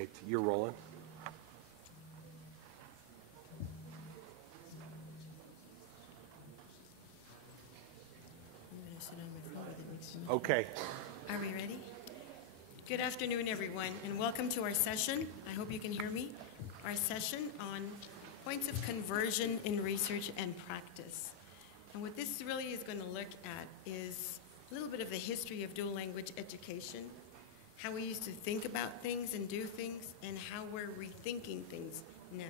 Okay, you're rolling. Okay. Are we ready? Good afternoon, everyone, and welcome to our session. I hope you can hear me. Our session on points of conversion in research and practice. And what this really is going to look at is a little bit of the history of dual language education, how we used to think about things and do things, and how we're rethinking things now.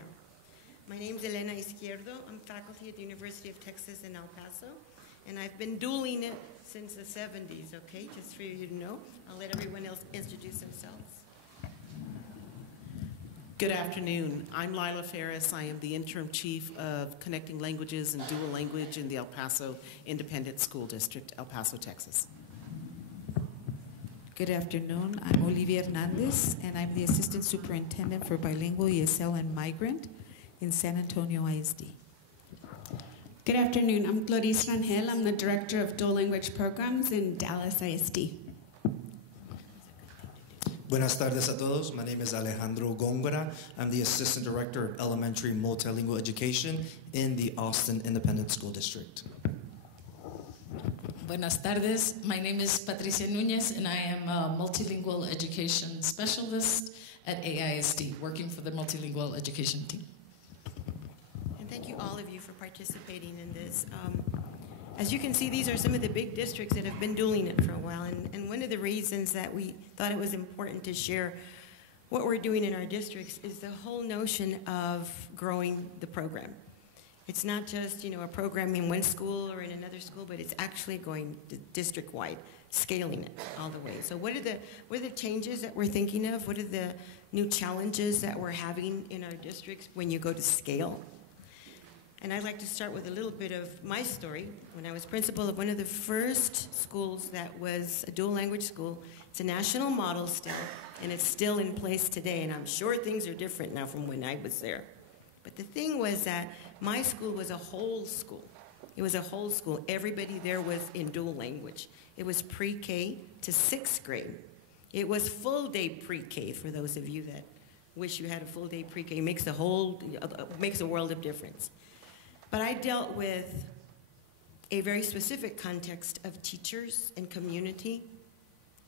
My name is Elena Izquierdo. I'm faculty at the University of Texas in El Paso, and I've been dueling it since the 70s, okay, just for you to know. I'll let everyone else introduce themselves. Good afternoon. I'm Laila Ferris. I am the interim chief of Connecting Languages and Dual Language in the El Paso Independent School District, El Paso, Texas. Good afternoon. I'm Olivia Hernandez, and I'm the Assistant Superintendent for Bilingual ESL and Migrant in San Antonio ISD. Good afternoon. I'm Clarice Rangel. I'm the Director of Dual Language Programs in Dallas ISD. Buenas tardes a todos. My name is Alejandro Góngora. I'm the Assistant Director of Elementary Multilingual Education in the Austin Independent School District. Buenas tardes. My name is Patricia Núñez, and I am a multilingual education specialist at AISD, working for the multilingual education team. And thank you all of you for participating in this. As you can see, these are some of the big districts that have been dueling it for a while, and one of the reasons that we thought it was important to share what we're doing in our districts is the whole notion of growing the program. It's not just, a program in one school or in another school, but it's actually going district-wide, scaling it all the way. So what are the changes that we're thinking of? What are the new challenges that we're having in our districts when you go to scale? And I'd like to start with a little bit of my story. When I was principal of one of the first schools that was a dual language school, it's a national model still, and it's still in place today, and I'm sure things are different now from when I was there. But the thing was that my school was a whole school. It was a whole school. Everybody there was in dual language. It was pre-K to 6th grade. It was full-day pre-K for those of you that wish you had a full-day pre-K. It makes a world of difference. But I dealt with a very specific context of teachers and community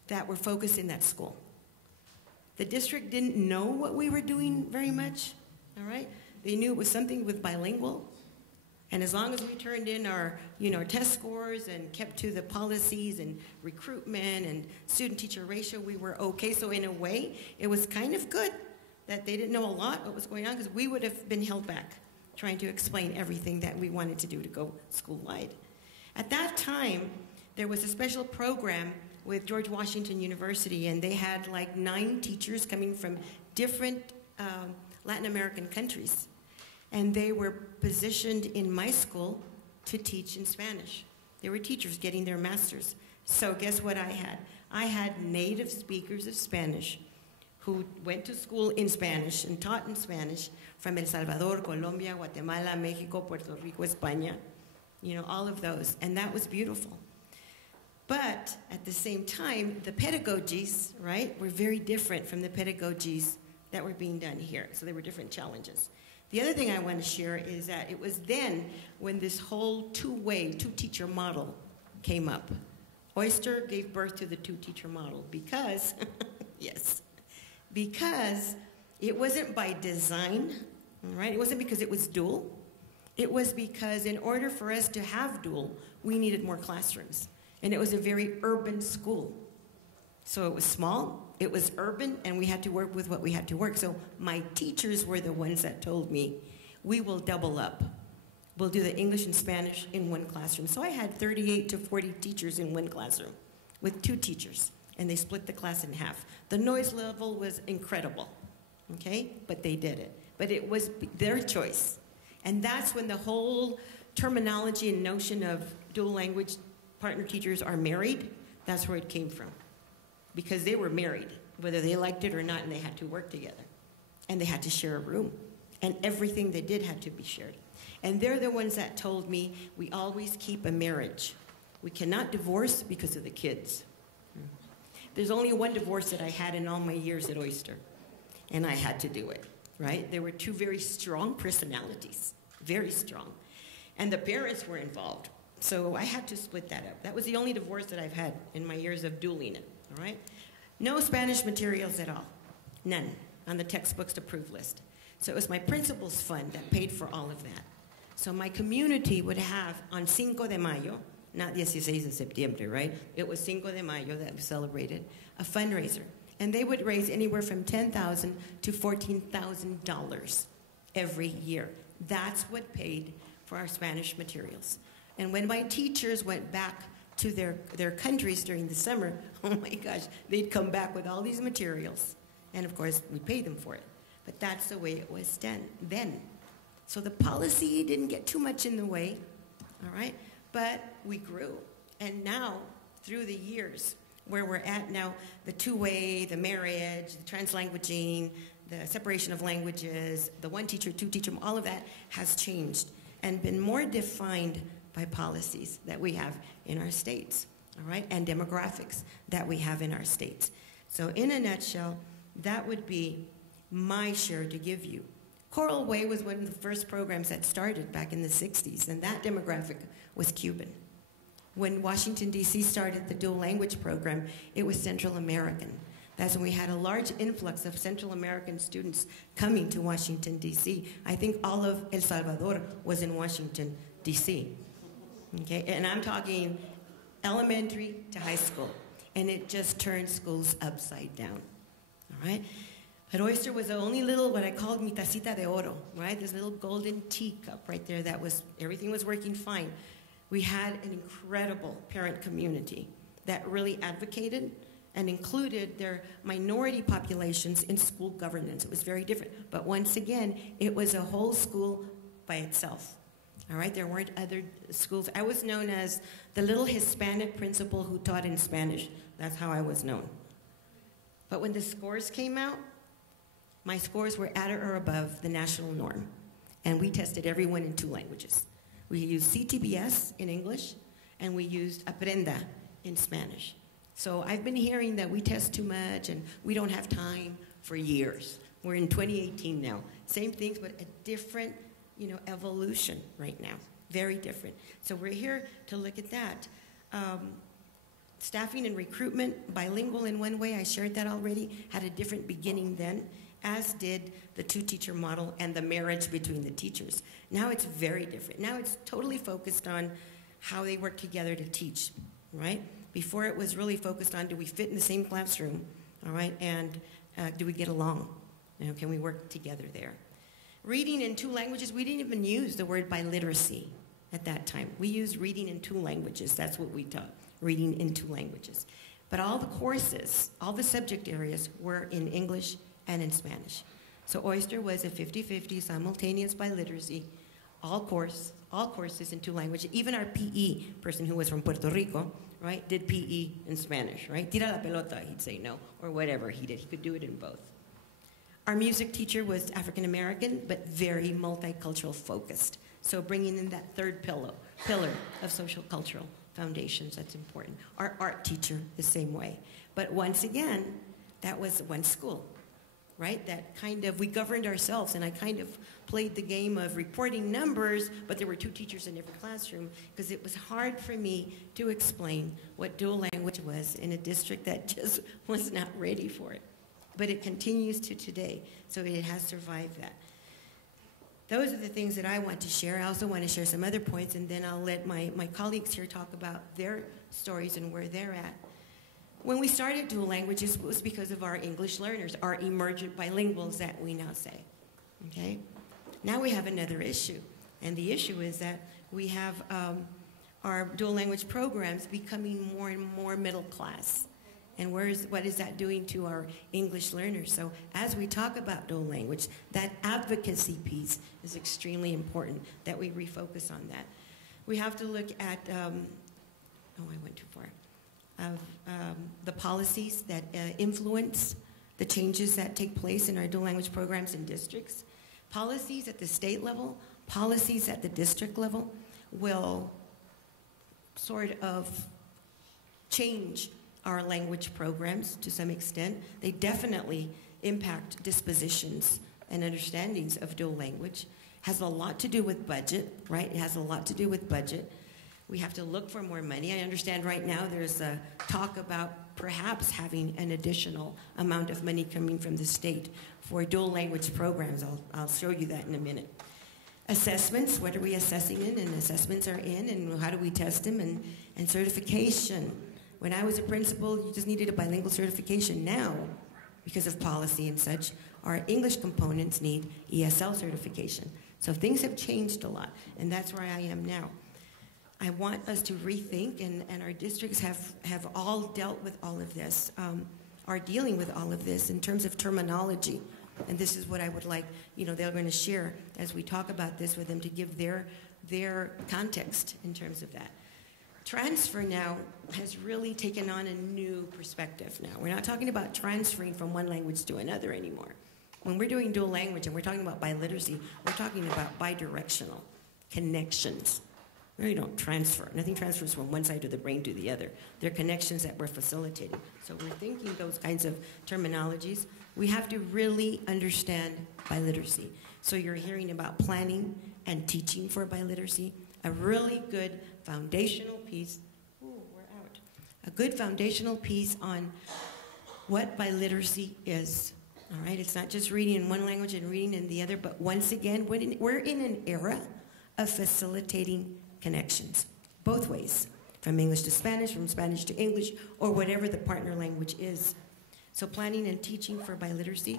that were focused in that school. The district didn't know what we were doing very much, all right? They knew it was something with bilingual, and as long as we turned in our test scores and kept to the policies and recruitment and student-teacher ratio, we were okay. So in a way, it was kind of good that they didn't know a lot what was going on, because we would have been held back trying to explain everything that we wanted to do to go school-wide. At that time, there was a special program with George Washington University, and they had like 9 teachers coming from different Latin American countries. And they were positioned in my school to teach in Spanish. They were teachers getting their masters. So guess what I had? I had native speakers of Spanish who went to school in Spanish and taught in Spanish from El Salvador, Colombia, Guatemala, Mexico, Puerto Rico, España, all of those. And that was beautiful. But at the same time, the pedagogies, right, were very different from the pedagogies that were being done here. So there were different challenges. The other thing I want to share is that it was then when this whole two-teacher model came up. Oyster gave birth to the two-teacher model because, yes, because it wasn't by design, right? It wasn't because it was dual. It was because in order for us to have dual, we needed more classrooms. And it was a very urban school. So it was small, it was urban, and we had to work with what we had to work. So my teachers were the ones that told me, we will double up. We'll do the English and Spanish in one classroom. So I had 38 to 40 teachers in one classroom with 2 teachers, and they split the class in half. The noise level was incredible, okay? But they did it. But it was their choice. And that's when the whole terminology and notion of dual language partner teachers are married, that's where it came from. Because they were married, whether they liked it or not, and they had to work together. And they had to share a room. And everything they did had to be shared. And they're the ones that told me, we always keep a marriage. We cannot divorce because of the kids. There's only one divorce that I had in all my years at Oyster. and I had to do it, right? There were two very strong personalities, very strong. And the parents were involved. So I had to split that up. That was the only divorce that I've had in my years of dueling it, all right? No Spanish materials at all, none, on the textbooks approved list. So it was my principal's fund that paid for all of that. So my community would have on Cinco de Mayo, not 16 de septiembre, right? It was Cinco de Mayo that was celebrated, a fundraiser. And they would raise anywhere from $10,000 to $14,000 every year. That's what paid for our Spanish materials. And when my teachers went back to their countries during the summer, oh my gosh, they'd come back with all these materials. And of course, we paid them for it. But that's the way it was done then. So the policy didn't get too much in the way, all right? But we grew. And now, through the years, where we're at now, the two-way, the marriage, the translanguaging, the separation of languages, the one teacher, two teacher, all of that has changed and been more defined by policies that we have in our states, all right, and demographics that we have in our states. So in a nutshell, that would be my share to give you. Coral Way was one of the first programs that started back in the 60s, and that demographic was Cuban. When Washington, D.C. started the dual language program, it was Central American. That's when we had a large influx of Central American students coming to Washington, D.C. I think all of El Salvador was in Washington, D.C. Okay, and I'm talking elementary to high school, and it just turned schools upside down, all right? But Oyster was the only little, what I called mi tacita de oro, right? This little golden teacup right there that was, everything was working fine. We had an incredible parent community that really advocated and included their minority populations in school governance. It was very different. But once again, it was a whole school by itself. All right, there weren't other schools. I was known as the little Hispanic principal who taught in Spanish. That's how I was known. But when the scores came out, my scores were at or above the national norm. And we tested everyone in 2 languages. We used CTBS in English, and we used Aprenda in Spanish. So I've been hearing that we test too much and we don't have time for years. We're in 2018 now. Same things, but a different evolution right now, very different. So we're here to look at that. Staffing and recruitment, bilingual in one way, I shared that already, had a different beginning then, as did the 2-teacher model and the marriage between the teachers. Now it's very different. Now it's totally focused on how they work together to teach, right? Before it was really focused on, do we fit in the same classroom, all right, and do we get along? Can we work together there? Reading in 2 languages, we didn't even use the word biliteracy at that time. We used reading in 2 languages. That's what we taught, reading in 2 languages. But all the courses, all the subject areas were in English and in Spanish. So Oyster was a 50-50 simultaneous biliteracy, all courses in 2 languages. Even our PE person who was from Puerto Rico, right, did PE in Spanish, right? Tira la pelota, he'd say no, or whatever he did. He could do it in both. Our music teacher was African American, but very multicultural focused. So bringing in that third pillar of social cultural foundations, that's important. Our art teacher, the same way. But once again, that was one school, right? That kind of, we governed ourselves, and I kind of played the game of reporting numbers, but there were 2 teachers in every classroom, because it was hard for me to explain what dual language was in a district that just was not ready for it. But it continues to today, so it has survived that. Those are the things that I want to share. I also want to share some other points, and then I'll let my colleagues here talk about their stories and where they're at. When we started dual languages, it was because of our English learners, our emergent bilinguals that we now say, okay? Now we have another issue, and the issue is that we have our dual language programs becoming more and more middle class. And what is that doing to our English learners? So as we talk about dual language, that advocacy piece is extremely important, that we refocus on that. We have to look at, I went too far, the policies that influence the changes that take place in our dual language programs in districts. Policies at the state level, policies at the district level will sort of change our language programs to some extent. They definitely impact dispositions and understandings of dual language. Has a lot to do with budget, right? It has a lot to do with budget. We have to look for more money. I understand right now there's a talk about perhaps having an additional amount of money coming from the state for dual language programs. I'll show you that in a minute. Assessments, what are we assessing in? And assessments are in, and how do we test them? And certification. When I was a principal, you just needed a bilingual certification. Now, because of policy and such, our English components need ESL certification. So things have changed a lot, and that's where I am now. I want us to rethink, and our districts have all dealt with all of this, are dealing with all of this in terms of terminology. And this is what I would like, they're going to share as we talk about this with them to give their context in terms of that. Transfer now has really taken on a new perspective now. We're not talking about transferring from one language to another anymore. When we're doing dual language and we're talking about biliteracy, we're talking about bidirectional connections. We really don't transfer. Nothing transfers from one side of the brain to the other. They're connections that we're facilitating. So we're thinking those kinds of terminologies. We have to really understand biliteracy. So you're hearing about planning and teaching for biliteracy, a really good foundational piece. Ooh, we're out. A good foundational piece on what biliteracy is. All right, it's not just reading in one language and reading in the other, but once again, we're in an era of facilitating connections, both ways, from English to Spanish, from Spanish to English, or whatever the partner language is. So planning and teaching for biliteracy.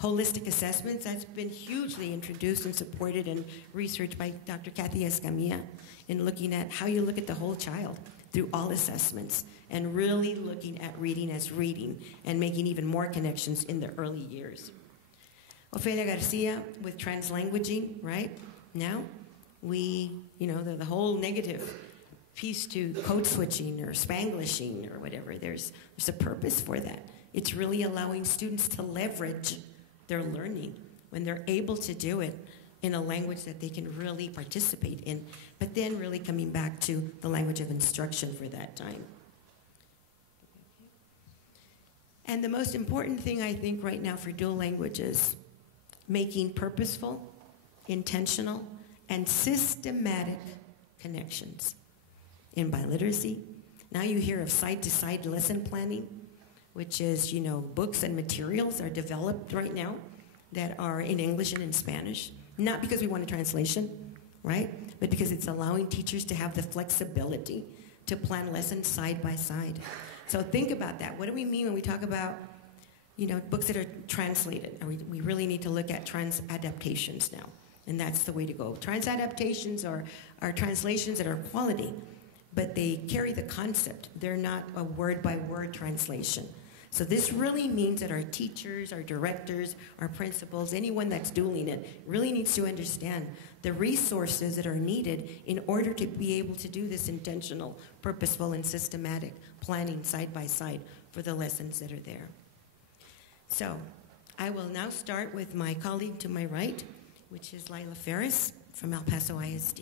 Holistic assessments, that's been hugely introduced and supported and researched by Dr. Kathy Escamilla in looking at how you look at the whole child through all assessments and really looking at reading as reading and making even more connections in the early years. Ofelia Garcia with translanguaging, right? Now, the whole negative piece to code switching or Spanglishing or whatever, there's a purpose for that. It's really allowing students to leverage their learning when they're able to do it in a language that they can really participate in, but then really coming back to the language of instruction for that time. And the most important thing I think right now for dual languages, making purposeful, intentional, and systematic connections in biliteracy. Now you hear of side-to-side lesson planning, which is, books and materials are developed right now that are in English and in Spanish. Not because we want a translation, right? But because it's allowing teachers to have the flexibility to plan lessons side by side. So think about that. What do we mean when we talk about, books that are translated? We really need to look at trans-adaptations now. And that's the way to go. Trans-adaptations are translations that are quality, but they carry the concept. They're not a word-by-word translation. So this really means that our teachers, our directors, our principals, anyone that's doing it, really needs to understand the resources that are needed in order to be able to do this intentional, purposeful, and systematic planning side by side for the lessons that are there. So I will now start with my colleague to my right, which is Laila Ferris from El Paso ISD.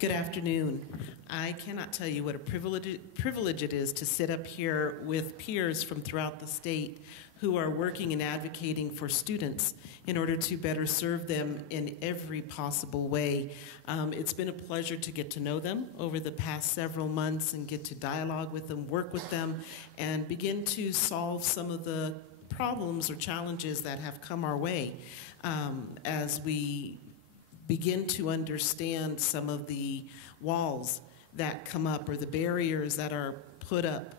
Good afternoon. I cannot tell you what a privilege it is to sit up here with peers from throughout the state who are working and advocating for students in order to better serve them in every possible way. It's been a pleasure to get to know them over the past several months and get to dialogue with them, work with them, and begin to solve some of the problems or challenges that have come our way as we begin to understand some of the walls that come up or the barriers that are put up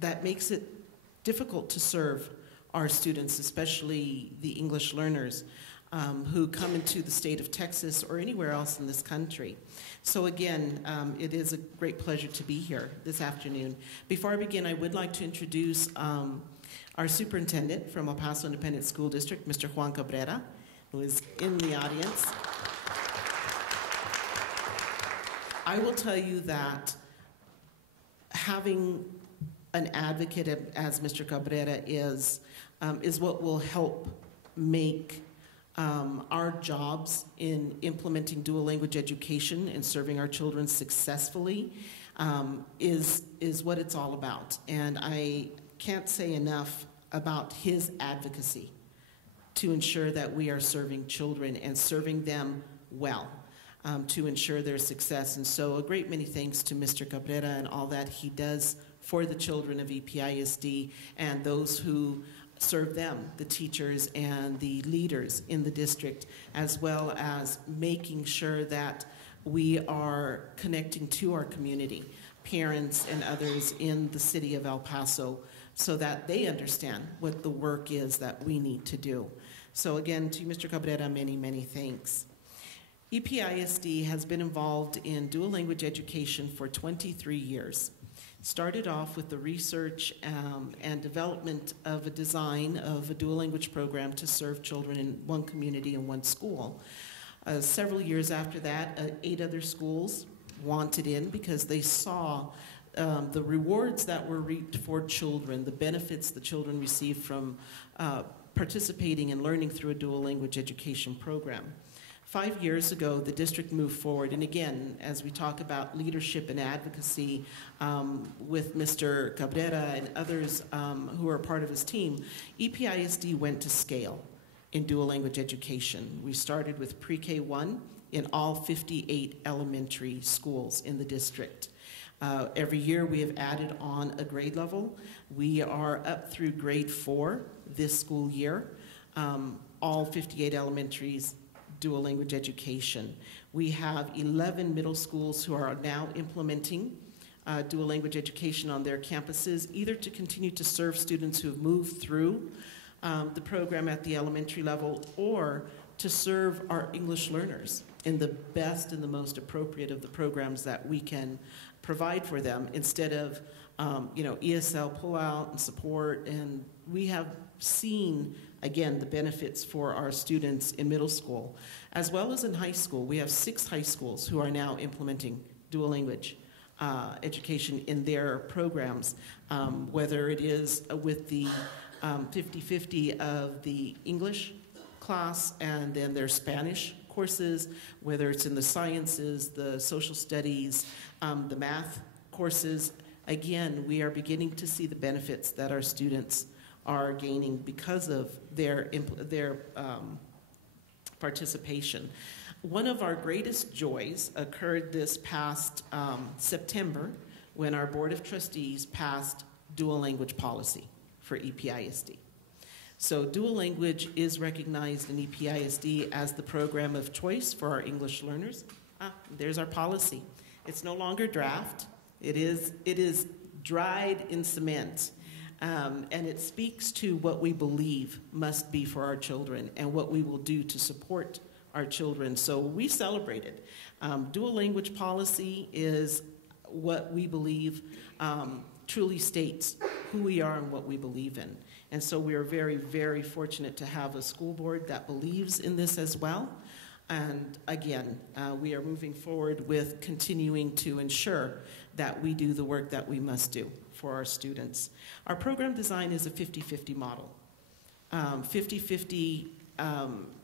that makes it difficult to serve our students, especially the English learners who come into the state of Texas or anywhere else in this country. So again, it is a great pleasure to be here this afternoon. Before I begin, I would like to introduce our superintendent from El Paso Independent School District, Mr. Juan Cabrera, who is in the audience. I will tell you that having an advocate as Mr. Cabrera is what will help make our jobs in implementing dual language education and serving our children successfully is what it's all about. And I can't say enough about his advocacy to ensure that we are serving children and serving them well, to ensure their success. And so a great many thanks to Mr. Cabrera and all that he does for the children of EPISD and those who serve them, the teachers and the leaders in the district, as well as making sure that we are connecting to our community, parents and others in the city of El Paso, so that they understand what the work is that we need to do. So again, to Mr. Cabrera, many, many thanks. EPISD has been involved in dual language education for 23 years. Started off with the research and development of a design of a dual language program to serve children in one community and one school. Several years after that, 8 other schools wanted in because they saw the rewards that were reaped for children, the benefits the children received from participating and learning through a dual language education program. 5 years ago, the district moved forward, and again, as we talk about leadership and advocacy with Mr. Cabrera and others who are part of his team, EPISD went to scale in dual language education. We started with pre-K 1 in all 58 elementary schools in the district. Every year we have added on a grade level. We are up through grade 4 this school year, all 58 elementaries dual language education. We have 11 middle schools who are now implementing dual language education on their campuses, either to continue to serve students who have moved through the program at the elementary level or to serve our English learners in the best and the most appropriate of the programs that we can provide for them instead of ESL pullout and support. And we have seen, again, the benefits for our students in middle school, as well as in high school. We have 6 high schools who are now implementing dual language education in their programs, whether it is with the 50-50 of the English class and then their Spanish courses, whether it's in the sciences, the social studies, the math courses. Again, we are beginning to see the benefits that our students are gaining because of their participation. One of our greatest joys occurred this past September when our Board of Trustees passed dual language policy for EPISD. So dual language is recognized in EPISD as the program of choice for our English learners. There's our policy. It's no longer draft. It is dried in cement. And it speaks to what we believe must be for our children and what we will do to support our children. So we celebrate it. Dual language policy is what we believe truly states who we are and what we believe in. And so we are very, very fortunate to have a school board that believes in this as well. And again, we are moving forward with continuing to ensure that we do the work that we must do for our students. Our program design is a 50-50 model. 50-50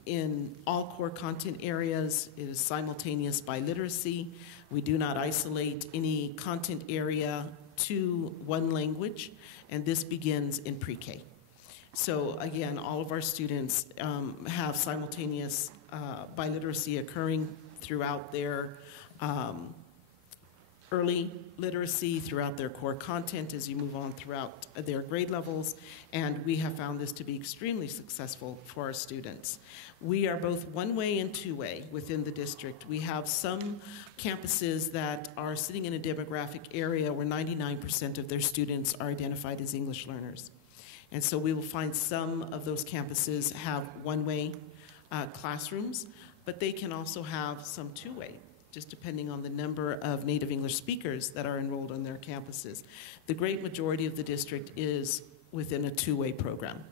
in all core content areas. It is simultaneous biliteracy. We do not isolate any content area to one language, and this begins in pre-K. So again, all of our students have simultaneous biliteracy occurring throughout their early literacy, throughout their core content as you move on throughout their grade levels, and we have found this to be extremely successful for our students. We are both one-way and two-way within the district. We have some campuses that are sitting in a demographic area where 99% of their students are identified as English learners. And so we will find some of those campuses have one-way classrooms, but they can also have some two-way, just depending on the number of native English speakers that are enrolled on their campuses. The great majority of the district is within a two-way program.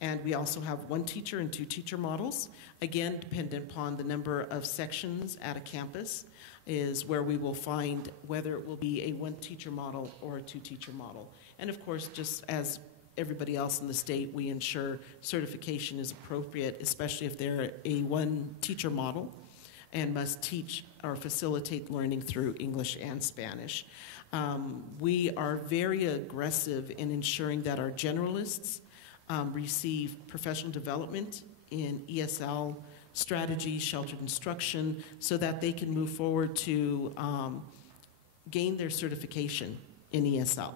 And we also have one teacher and two teacher models. Again, dependent upon the number of sections at a campus is where we will find whether it will be a one teacher model or a two teacher model. And of course, just as everybody else in the state, we ensure certification is appropriate, especially if they're a one teacher model and must teach or facilitate learning through English and Spanish. We are very aggressive in ensuring that our generalists receive professional development in ESL strategy, sheltered instruction, so that they can move forward to gain their certification in ESL.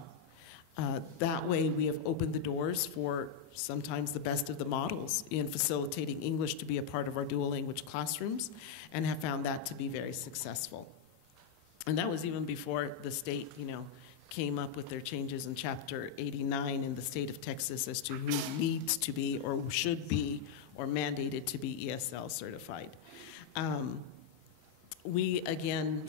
That way we have opened the doors for sometimes the best of the models in facilitating English to be a part of our dual language classrooms, and have found that to be very successful. And that was even before the state, came up with their changes in Chapter 89 in the state of Texas as to who needs to be or should be or mandated to be ESL certified. We, again,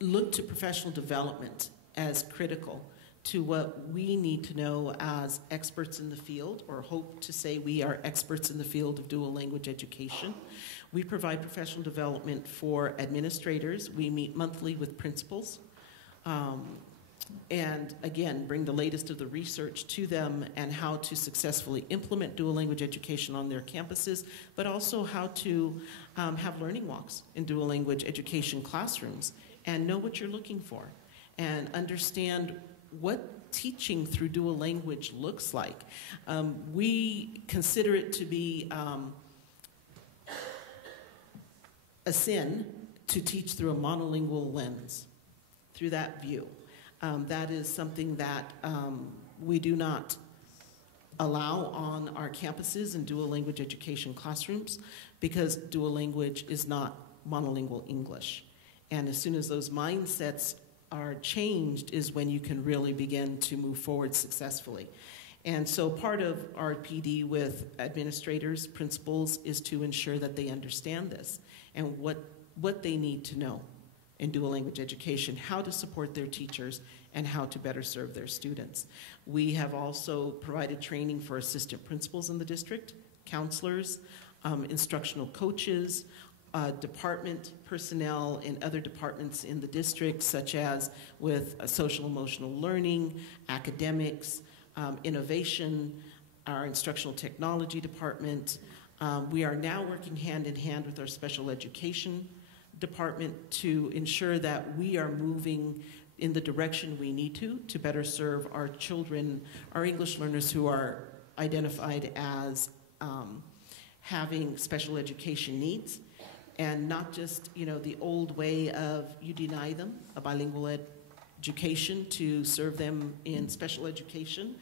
look to professional development as critical to what we need to know as experts in the field, or hope to say we are experts in the field of dual language education. We provide professional development for administrators. We meet monthly with principals. And again, bring the latest of the research to them and how to successfully implement dual language education on their campuses, but also how to have learning walks in dual language education classrooms and know what you're looking for and understand what teaching through dual language looks like. We consider it to be a sin to teach through a monolingual lens, through that view. That is something that we do not allow on our campuses in dual language education classrooms, because dual language is not monolingual English. And as soon as those mindsets are changed is when you can really begin to move forward successfully. And so part of our PD with administrators, principals, is to ensure that they understand this and what they need to know in dual language education, how to support their teachers, and how to better serve their students. We have also provided training for assistant principals in the district, counselors, instructional coaches, department personnel in other departments in the district, such as with social emotional learning, academics, innovation, our instructional technology department. We are now working hand in hand with our special education department to ensure that we are moving in the direction we need to better serve our children, our English learners who are identified as having special education needs, and not just the old way of you deny them a bilingual education to serve them in special education,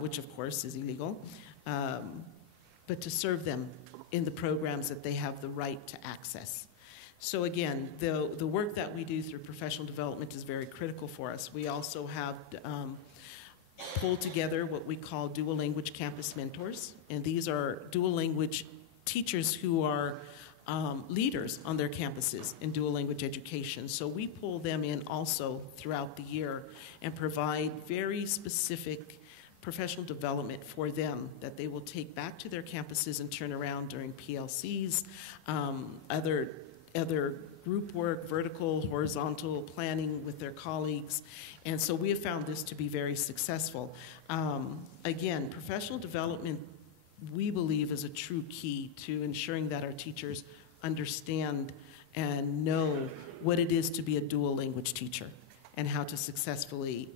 which of course is illegal, but to serve them in the programs that they have the right to access. So again, the work that we do through professional development is very critical for us. We also have pulled together what we call dual language campus mentors, and these are dual language teachers who are leaders on their campuses in dual language education. So we pull them in also throughout the year and provide very specific professional development for them that they will take back to their campuses and turn around during PLCs, other group work, vertical, horizontal planning with their colleagues. And so we have found this to be very successful. Again, professional development, we believe, is a true key to ensuring that our teachers understand and know what it is to be a dual language teacher and how to successfully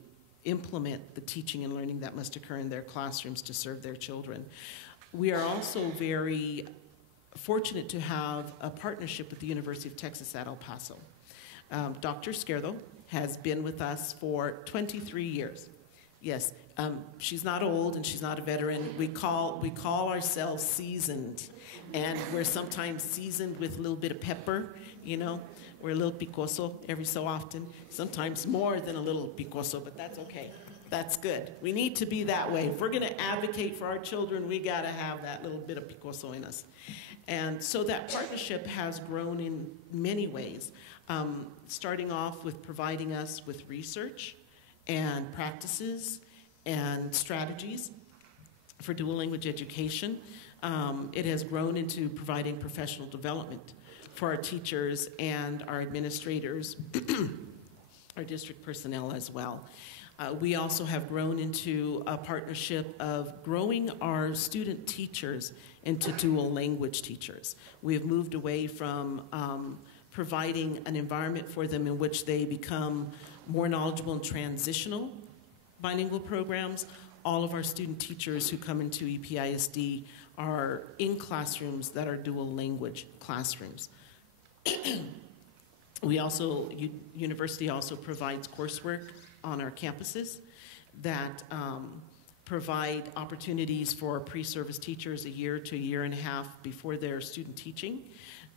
implement the teaching and learning that must occur in their classrooms to serve their children. We are also very fortunate to have a partnership with the University of Texas at El Paso. Dr. Izquierdo has been with us for 23 years. Yes, she's not old and she's not a veteran. We call ourselves seasoned, and we're sometimes seasoned with a little bit of pepper, We're a little picoso every so often, sometimes more than a little picoso, but that's okay. That's good. We need to be that way. If we're going to advocate for our children, we got to have that little bit of picoso in us. And so that partnership has grown in many ways, starting off with providing us with research and practices and strategies for dual language education. It has grown into providing professional development for our teachers and our administrators, our district personnel as well. We also have grown into a partnership of growing our student teachers into dual language teachers. We have moved away from providing an environment for them in which they become more knowledgeable in transitional bilingual programs. All of our student teachers who come into EPISD are in classrooms that are dual language classrooms. University also provides coursework on our campuses that provide opportunities for pre-service teachers a year to a year and a half before their student teaching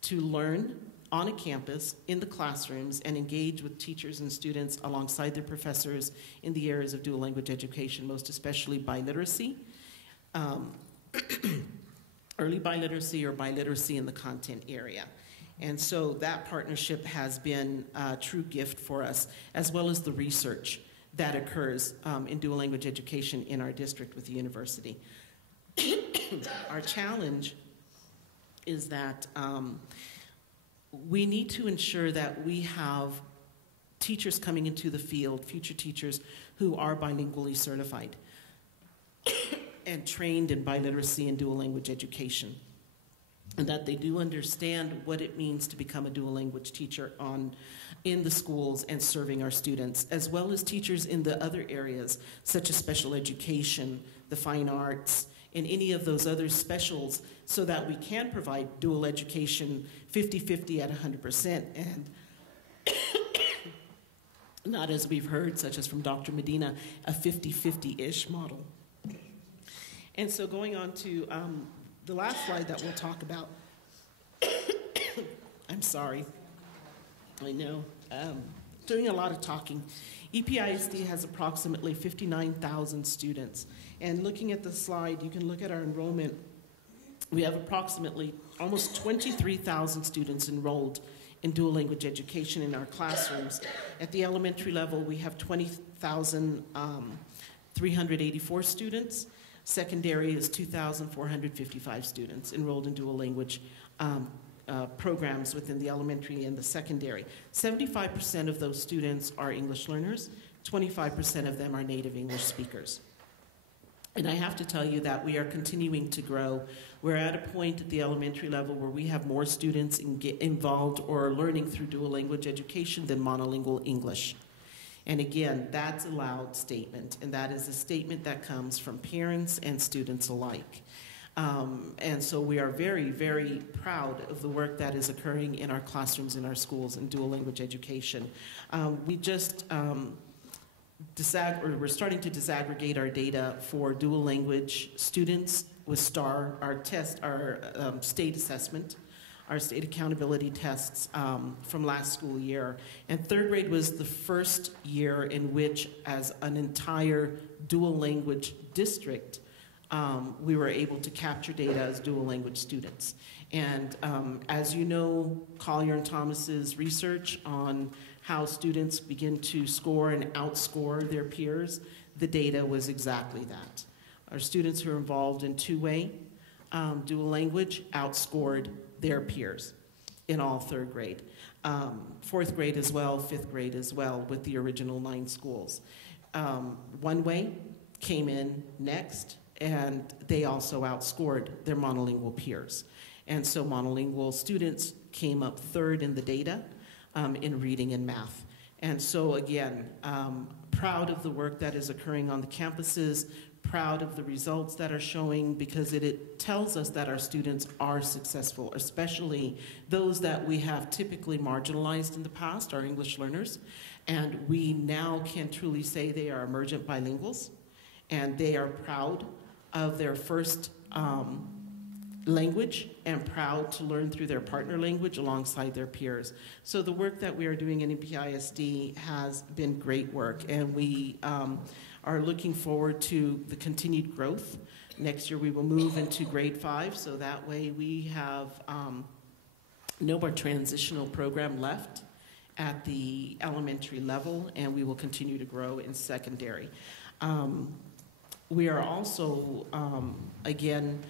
to learn on a campus in the classrooms and engage with teachers and students alongside their professors in the areas of dual language education, most especially biliteracy, early biliteracy or biliteracy in the content area. And so that partnership has been a true gift for us, as well as the research that occurs in dual language education in our district with the university. Our challenge is that we need to ensure that we have teachers coming into the field, future teachers who are bilingually certified and trained in biliteracy and dual language education, and that they do understand what it means to become a dual language teacher in the schools and serving our students, as well as teachers in the other areas, such as special education, the fine arts, and any of those other specials, so that we can provide dual education 50-50 at 100%, and not, as we've heard, such as from Dr. Medina, a 50-50-ish model. And so going on to the last slide that we'll talk about. I'm sorry. I know. Doing a lot of talking. EPISD has approximately 59,000 students. And looking at the slide, you can look at our enrollment. We have approximately almost 23,000 students enrolled in dual language education in our classrooms. At the elementary level, we have 20,384 students. Secondary is 2,455 students enrolled in dual language programs within the elementary and the secondary. 75% of those students are English learners. 25% of them are native English speakers. And I have to tell you that we are continuing to grow. We're at a point at the elementary level where we have more students involved or learning through dual language education than monolingual English. And again, that's a loud statement, and that is a statement that comes from parents and students alike. And so we are very, very proud of the work that is occurring in our classrooms, in our schools, in dual language education. We just we're starting to disaggregate our data for dual language students with STAR, our state assessment, our state accountability tests from last school year. And third grade was the first year in which, as an entire dual language district, we were able to capture data as dual language students. And as you know, Collier and Thomas's research on how students begin to score and outscore their peers, the data was exactly that. Our students who are involved in two-way dual language outscored their peers in all third grade. Fourth grade as well, fifth grade as well, with the original 9 schools. One way came in next, and they also outscored their monolingual peers. And so monolingual students came up third in the data in reading and math. And so again, proud of the work that is occurring on the campuses, proud of the results that are showing, because it tells us that our students are successful, especially those that we have typically marginalized in the past, our English learners. And we now can truly say they are emergent bilinguals, and they are proud of their first language and proud to learn through their partner language alongside their peers. So the work that we are doing in EPISD has been great work, and we are looking forward to the continued growth. Next year we will move into grade 5, so that way we have no more transitional program left at the elementary level, and we will continue to grow in secondary. We are also, again,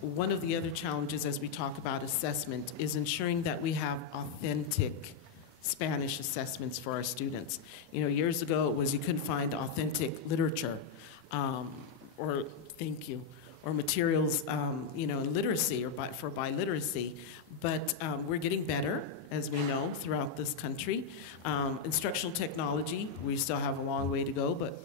one of the other challenges as we talk about assessment is ensuring that we have authentic Spanish assessments for our students. You know, years ago it was you couldn't find authentic literature, thank you, materials, in literacy or for biliteracy. But we're getting better, as we know, throughout this country. Instructional technology, we still have a long way to go, but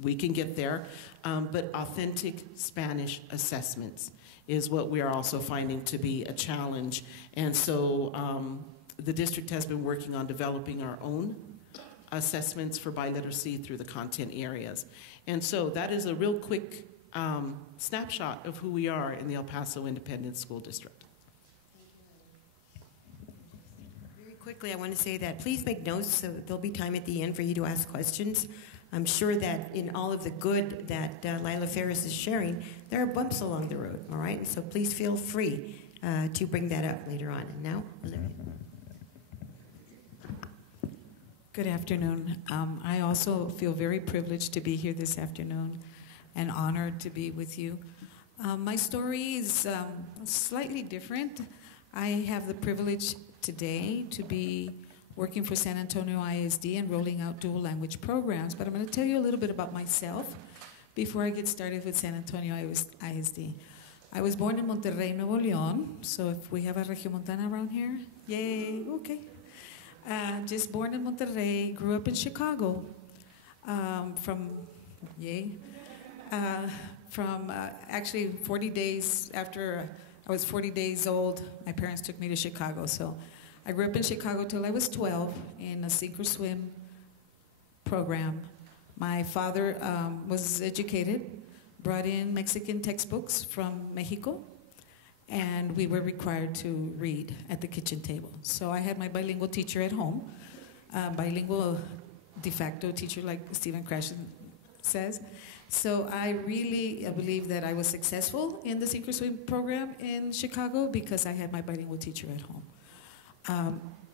we can get there. But authentic Spanish assessments is what we are also finding to be a challenge. And so the district has been working on developing our own assessments for biliteracy through the content areas. And so that is a real quick snapshot of who we are in the El Paso Independent School District. Very quickly, I want to say that please make notes so that there'll be time at the end for you to ask questions. I'm sure that in all of the good that Laila Ferris is sharing, there are bumps along the road, all right? And so please feel free to bring that up later on. And now, Olivia. Good afternoon. I also feel very privileged to be here this afternoon and honored to be with you. My story is slightly different. I have the privilege today to be working for San Antonio ISD and rolling out dual language programs, but I'm going to tell you a little bit about myself before I get started with San Antonio ISD. I was born in Monterrey, Nuevo León, so if we have a Regiomontana around here, yay, okay. Just born in Monterrey, grew up in Chicago. Actually 40 days after I was 40 days old, my parents took me to Chicago. So I grew up in Chicago till I was 12 in a sink or swim program. My father was educated, brought in Mexican textbooks from Mexico, and we were required to read at the kitchen table. So I had my bilingual teacher at home, bilingual de facto teacher like Stephen Krashen says. So I really believe that I was successful in the sink or swim program in Chicago because I had my bilingual teacher at home.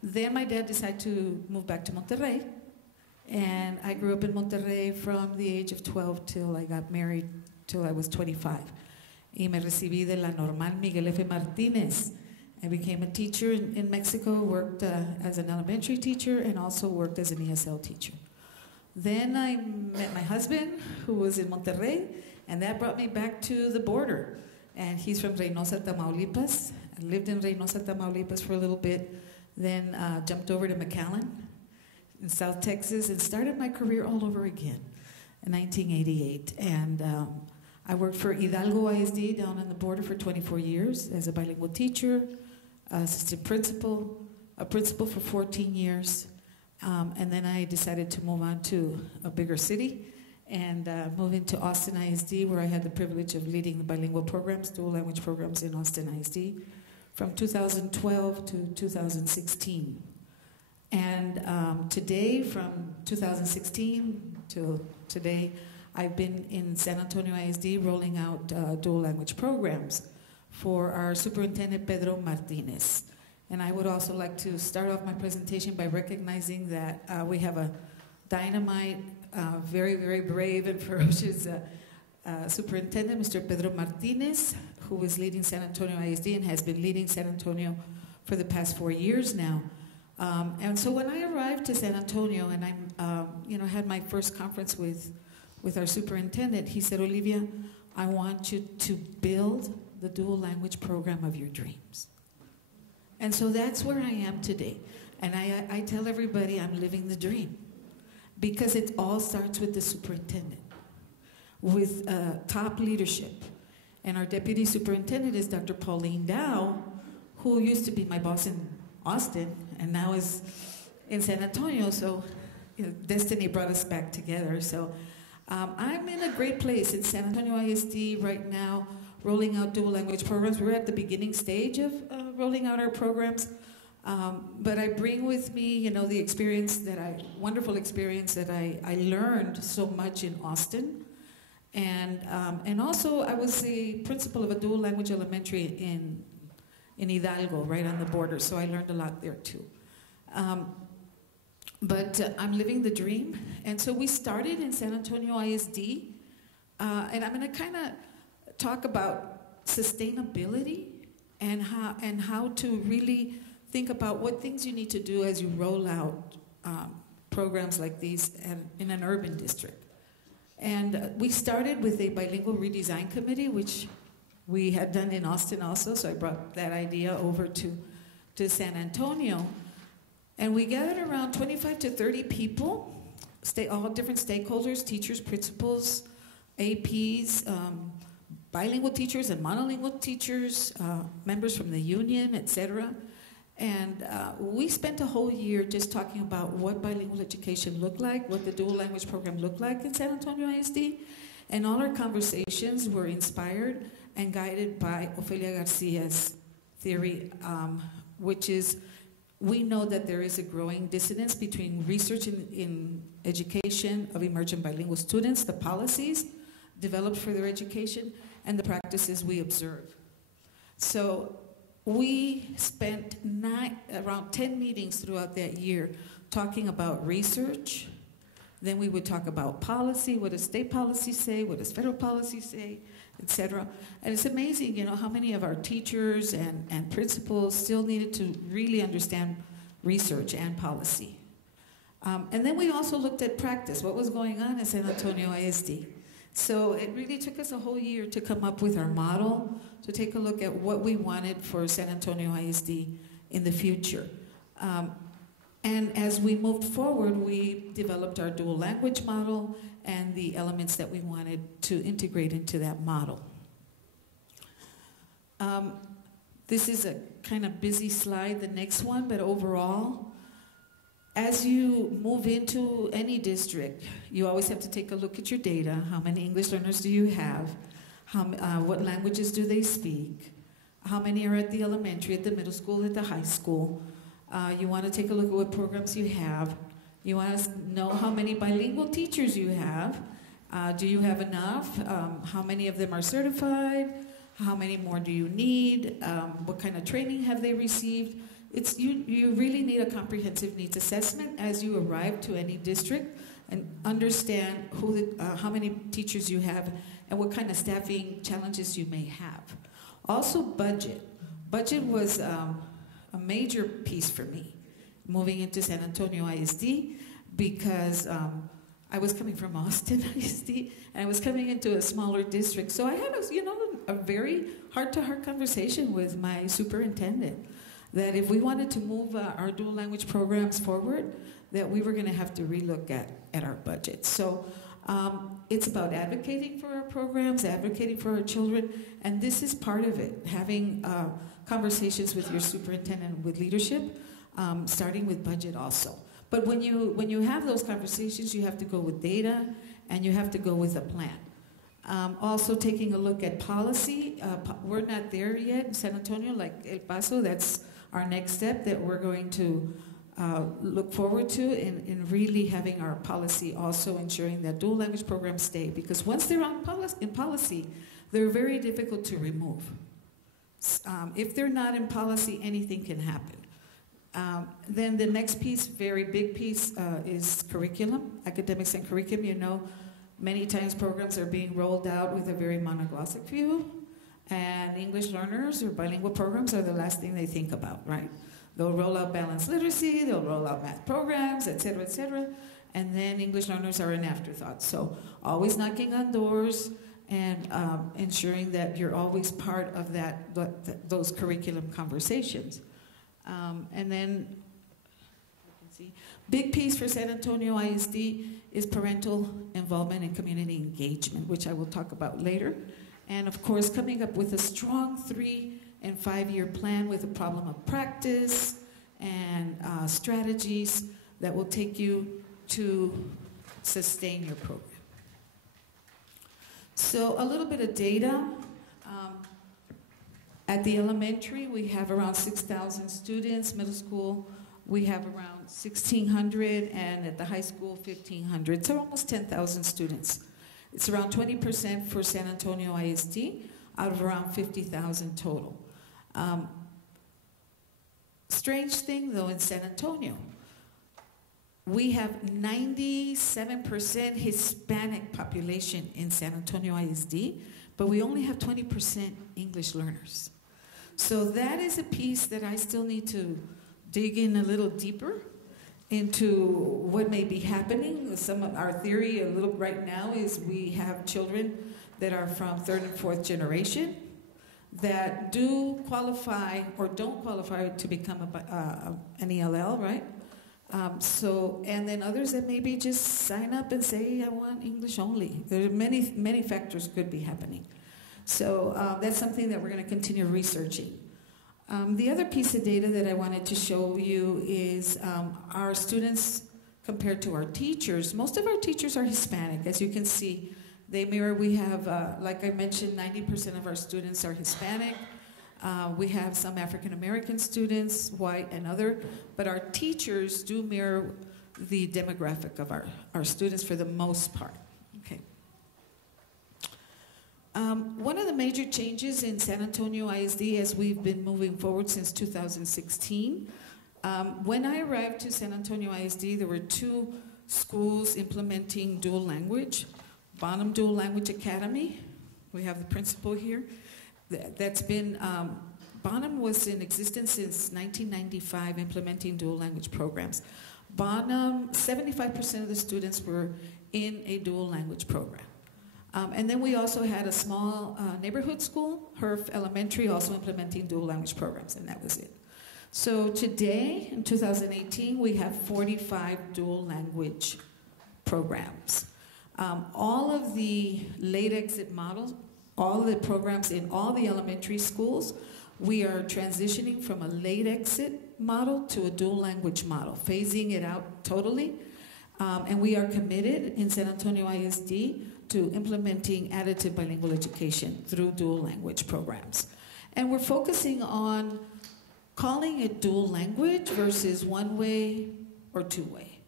Then my dad decided to move back to Monterrey, and I grew up in Monterrey from the age of 12 till I got married till I was 25. Y me recibí de la Normal Miguel F. Martínez. I became a teacher in Mexico, worked as an elementary teacher, and also worked as an ESL teacher. Then I met my husband, who was in Monterrey, and that brought me back to the border. And he's from Reynosa, Tamaulipas. I lived in Reynosa, Tamaulipas for a little bit, then jumped over to McAllen in South Texas and started my career all over again in 1988. And I worked for Hidalgo ISD down on the border for 24 years as a bilingual teacher, assistant principal, a principal for 14 years. And then I decided to move on to a bigger city and move into Austin ISD, where I had the privilege of leading the bilingual programs, dual language programs in Austin ISD from 2012 to 2016. And today, from 2016 to today, I've been in San Antonio ISD rolling out dual language programs for our superintendent, Pedro Martinez. And I would also like to start off my presentation by recognizing that we have a dynamite, very, very brave and ferocious superintendent, Mr. Pedro Martinez, who is leading San Antonio ISD and has been leading San Antonio for the past 4 years now. And so when I arrived to San Antonio and I had my first conference with our superintendent, he said, Olivia, I want you to build the dual language program of your dreams. And so that's where I am today. And I tell everybody I'm living the dream because it all starts with the superintendent, with top leadership. And our deputy superintendent is Dr. Pauline Dow, who used to be my boss in Austin and now is in San Antonio. So destiny brought us back together. So I'm in a great place in San Antonio ISD right now, rolling out dual language programs. We're at the beginning stage of rolling out our programs, but I bring with me, the experience wonderful experience that I learned so much in Austin, and also I was the principal of a dual language elementary in Hidalgo, right on the border. So I learned a lot there too. But I'm living the dream, and so we started in San Antonio ISD, and I'm going to kind of talk about sustainability and how to really think about what things you need to do as you roll out programs like these in an urban district. And we started with a bilingual redesign committee, which we had done in Austin also, so I brought that idea over to San Antonio. And we gathered around 25 to 30 people, all different stakeholders, teachers, principals, APs, bilingual teachers and monolingual teachers, members from the union, etc. And we spent a whole year just talking about what bilingual education looked like, what the dual language program looked like in San Antonio ISD. And all our conversations were inspired and guided by Ofelia Garcia's theory, which is, we know that there is a growing dissonance between research in education of emergent bilingual students, the policies developed for their education, and the practices we observe. So we spent around 10 meetings throughout that year talking about research. Then we would talk about policy. What does state policy say? What does federal policy say? Etc. And it's amazing, how many of our teachers and principals still needed to really understand research and policy. And then we also looked at practice, what was going on in San Antonio ISD. So it really took us a whole year to come up with our model, to take a look at what we wanted for San Antonio ISD in the future. And as we moved forward, we developed our dual language model and the elements that we wanted to integrate into that model. This is a kind of busy slide, the next one, but overall, as you move into any district, you always have to take a look at your data. How many English learners do you have? What languages do they speak? How many are at the elementary, at the middle school, at the high school? You want to take a look at what programs you have. You want to know how many bilingual teachers you have. Do you have enough? How many of them are certified? How many more do you need? What kind of training have they received? You really need a comprehensive needs assessment as you arrive to any district and understand how many teachers you have and what kind of staffing challenges you may have. Also, budget. Budget was a major piece for me moving into San Antonio ISD because I was coming from Austin ISD and I was coming into a smaller district. So I had a very heart-to-heart conversation with my superintendent that if we wanted to move our dual language programs forward, that we were going to have to relook at our budget. So it's about advocating for our programs, advocating for our children, and this is part of it, having conversations with your superintendent, with leadership, starting with budget also. But when you have those conversations, you have to go with data, and you have to go with a plan. Also taking a look at policy. We're not there yet in San Antonio, like El Paso. That's our next step that we're going to look forward to in really having our policy also ensuring that dual language programs stay. Because once they're in policy, they're very difficult to remove. If they're not in policy, anything can happen. Then the next piece, very big piece, is curriculum, academics and curriculum. Many times programs are being rolled out with a very monoglossic view, and English learners or bilingual programs are the last thing they think about, right? They'll roll out balanced literacy, they'll roll out math programs, et cetera, and then English learners are an afterthought. So always knocking on doors and ensuring that you're always part of those curriculum conversations. And then, big piece for San Antonio ISD is parental involvement and community engagement, which I will talk about later. And of course, coming up with a strong 3- and 5-year plan with a problem of practice and strategies that will take you to sustain your program. So a little bit of data. At the elementary, we have around 6,000 students. Middle school, we have around 1,600, and at the high school, 1,500. So almost 10,000 students. It's around 20% for San Antonio ISD out of around 50,000 total. Strange thing, though, in San Antonio, we have 97% Hispanic population in San Antonio ISD, but we only have 20% English learners. So that is a piece that I still need to dig in a little deeper into what may be happening. Some of our theory right now is we have children that are from 3rd and 4th generation. that do qualify or don't qualify to become an ELL, right? And then others that maybe just sign up and say, I want English only. There are many factors could be happening. So that's something that we're going to continue researching. The other piece of data that I wanted to show you is our students compared to our teachers. Most of our teachers are Hispanic. As you can see, we have, like I mentioned, 90% of our students are Hispanic. We have some African American students, white and other, but our teachers do mirror the demographic of our students for the most part. Okay. One of the major changes in San Antonio ISD as we've been moving forward since 2016, when I arrived to San Antonio ISD, there were 2 schools implementing dual language. Bonham Dual Language Academy, we have the principal here. That's been, Bonham was in existence since 1995, implementing dual language programs. Bonham, 75% of the students were in a dual language program. And then we also had a small neighborhood school, Herf Elementary, also implementing dual language programs, and that was it. So today, in 2018, we have 45 dual language programs. All of the late exit models, all the programs in all the elementary schools, we are transitioning from a late exit model to a dual language model, phasing it out totally. And we are committed in San Antonio ISD to implementing additive bilingual education through dual language programs. And we're focusing on calling it dual language versus one-way or two-way,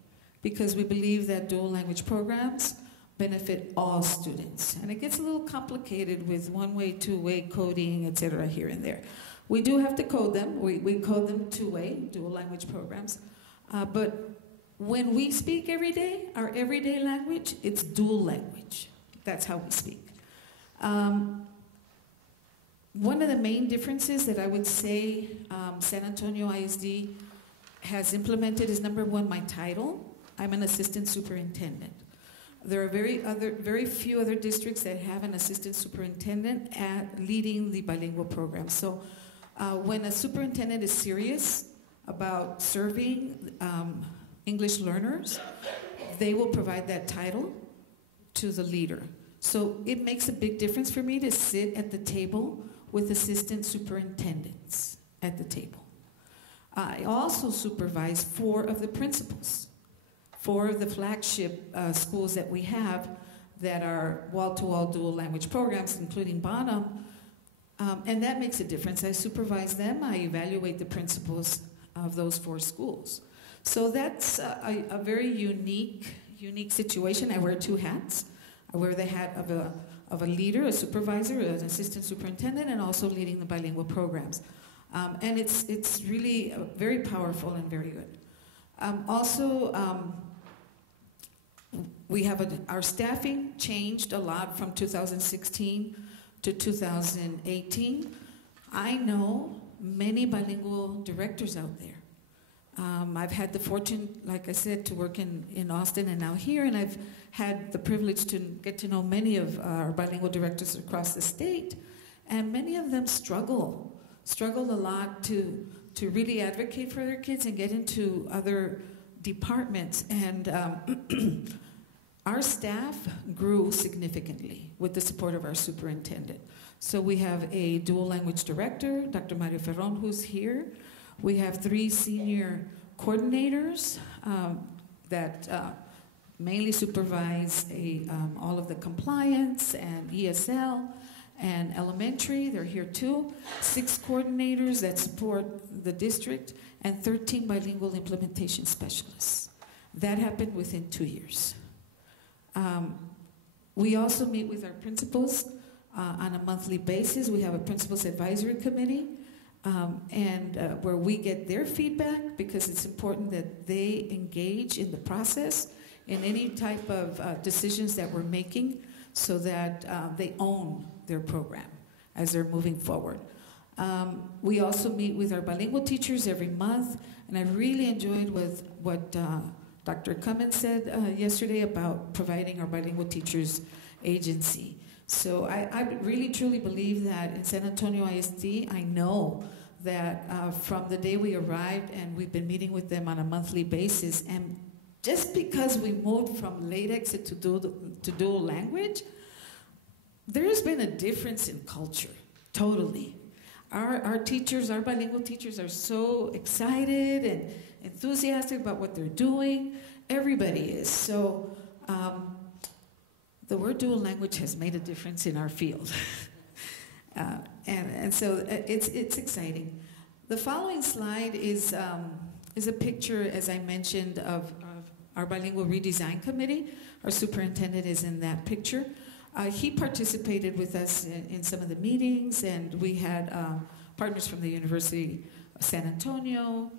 because we believe that dual language programs benefit all students. And it gets a little complicated with one-way, two-way coding, et cetera, here and there. We do have to code them. We code them two-way, dual language programs. But when we speak every day, our everyday language, it's dual language. That's how we speak. One of the main differences that I would say San Antonio ISD has implemented is, number one, my title. I'm an assistant superintendent. There are very few other districts that have an assistant superintendent leading the bilingual program. So when a superintendent is serious about serving English learners, they will provide that title to the leader. So it makes a big difference for me to sit at the table with assistant superintendents at the table. I also supervise 4 of the principals, 4 of the flagship schools that we have that are wall-to-wall dual language programs, including Bonham, and that makes a difference. I supervise them, I evaluate the principals of those 4 schools. So that's a very unique situation. I wear 2 hats. I wear the hat of a leader, a supervisor, an assistant superintendent, and also leading the bilingual programs. And it's really very powerful and very good. We have our staffing changed a lot from 2016 to 2018. I know many bilingual directors out there. I've had the fortune, like I said, to work in Austin and now here, and I've had the privilege to get to know many of our bilingual directors across the state, and many of them struggle a lot to really advocate for their kids and get into other departments. And our staff grew significantly with the support of our superintendent. So we have a dual language director, Dr. Mario Ferron, who's here. We have 3 senior coordinators that mainly supervise all of the compliance and ESL and elementary. They're here too. 6 coordinators that support the district and 13 bilingual implementation specialists. That happened within 2 years. We also meet with our principals on a monthly basis. We have a principals advisory committee. Where we get their feedback, because it's important that they engage in the process in any type of decisions that we're making, so that they own their program as they're moving forward. We also meet with our bilingual teachers every month, and I really enjoyed what Dr. Cummins said yesterday about providing our bilingual teachers agency. So I really truly believe that in San Antonio ISD, I know that from the day we arrived, and we've been meeting with them on a monthly basis, and just because we moved from late exit to dual language, there's been a difference in culture, totally. Our teachers, our bilingual teachers, are so excited and enthusiastic about what they're doing. Everybody is. So the word dual language has made a difference in our field. And so it's exciting. The following slide is a picture, as I mentioned, of our bilingual redesign committee. Our superintendent is in that picture. He participated with us in some of the meetings, and we had partners from the University of San Antonio.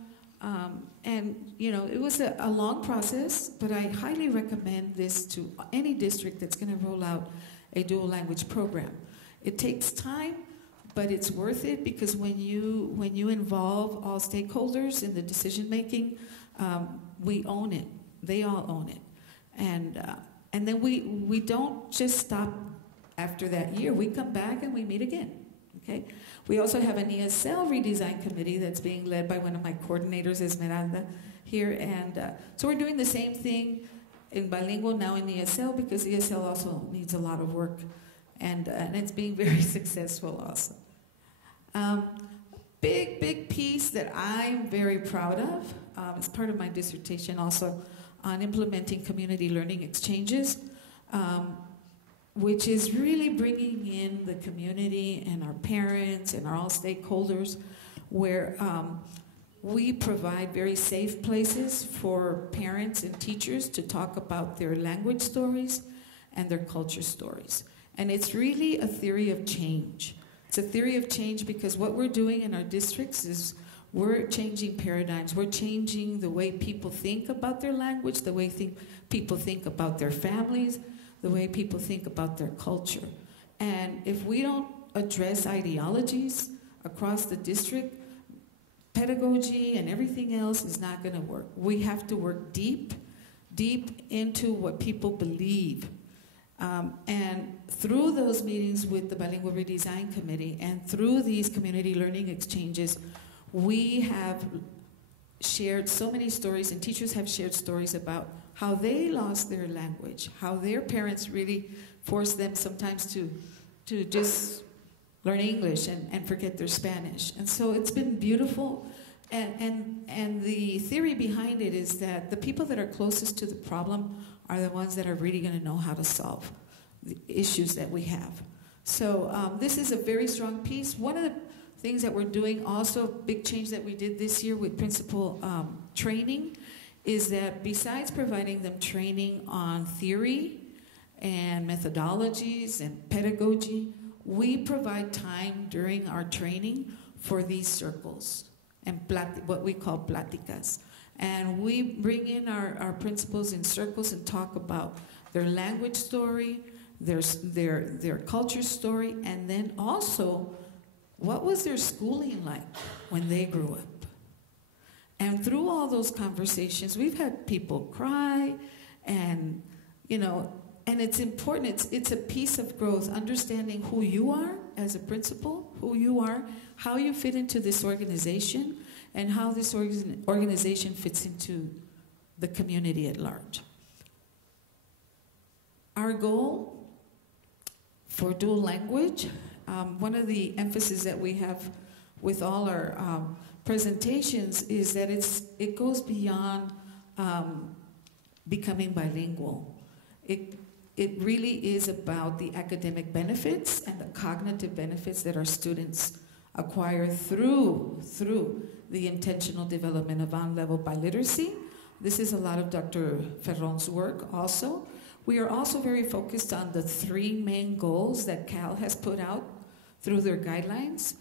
And, you know, it was a long process, but I highly recommend this to any district that's going to roll out a dual language program. It takes time, but it's worth it, because when you involve all stakeholders in the decision making, we own it. They all own it. And then we don't just stop after that year. We come back and we meet again, okay? We also have an ESL redesign committee that's being led by one of my coordinators, Esmeralda, here. And so we're doing the same thing in bilingual now in ESL, because ESL also needs a lot of work. And it's being very successful also. Big piece that I'm very proud of, as part of my dissertation also, on implementing community learning exchanges, which is really bringing in the community and our parents and all stakeholders, where we provide very safe places for parents and teachers to talk about their language stories and their culture stories. And it's really a theory of change. It's a theory of change because what we're doing in our districts is we're changing paradigms. We're changing the way people think about their language, the way people think about their families, the way people think about their culture. And if we don't address ideologies across the district, pedagogy and everything else is not going to work. We have to work deep into what people believe. And through those meetings with the Bilingual Redesign Committee and through these community learning exchanges, we have shared so many stories, and teachers have shared stories about how they lost their language, how their parents really forced them sometimes to just learn English and forget their Spanish. And so it's been beautiful. And the theory behind it is that the people that are closest to the problem are the ones that are really going to know how to solve the issues that we have. So this is a very strong piece. One of the things that we're doing, also big change that we did this year with principal training, is that besides providing them training on theory and methodologies and pedagogy, we provide time during our training for these circles and what we call pláticas. And we bring in our principals in circles and talk about their language story, their culture story, and then also what was their schooling like when they grew up. And through all those conversations, we've had people cry, and you know, and it's important. It's a piece of growth, understanding who you are as a principal, who you are, how you fit into this organization, and how this organization fits into the community at large. Our goal for dual language, one of the emphasis that we have with all our presentations is that it goes beyond becoming bilingual. It really is about the academic benefits and the cognitive benefits that our students acquire through the intentional development of on-level biliteracy. This is a lot of Dr. Ferron's work also. We are also very focused on the 3 main goals that Cal has put out through their guidelines,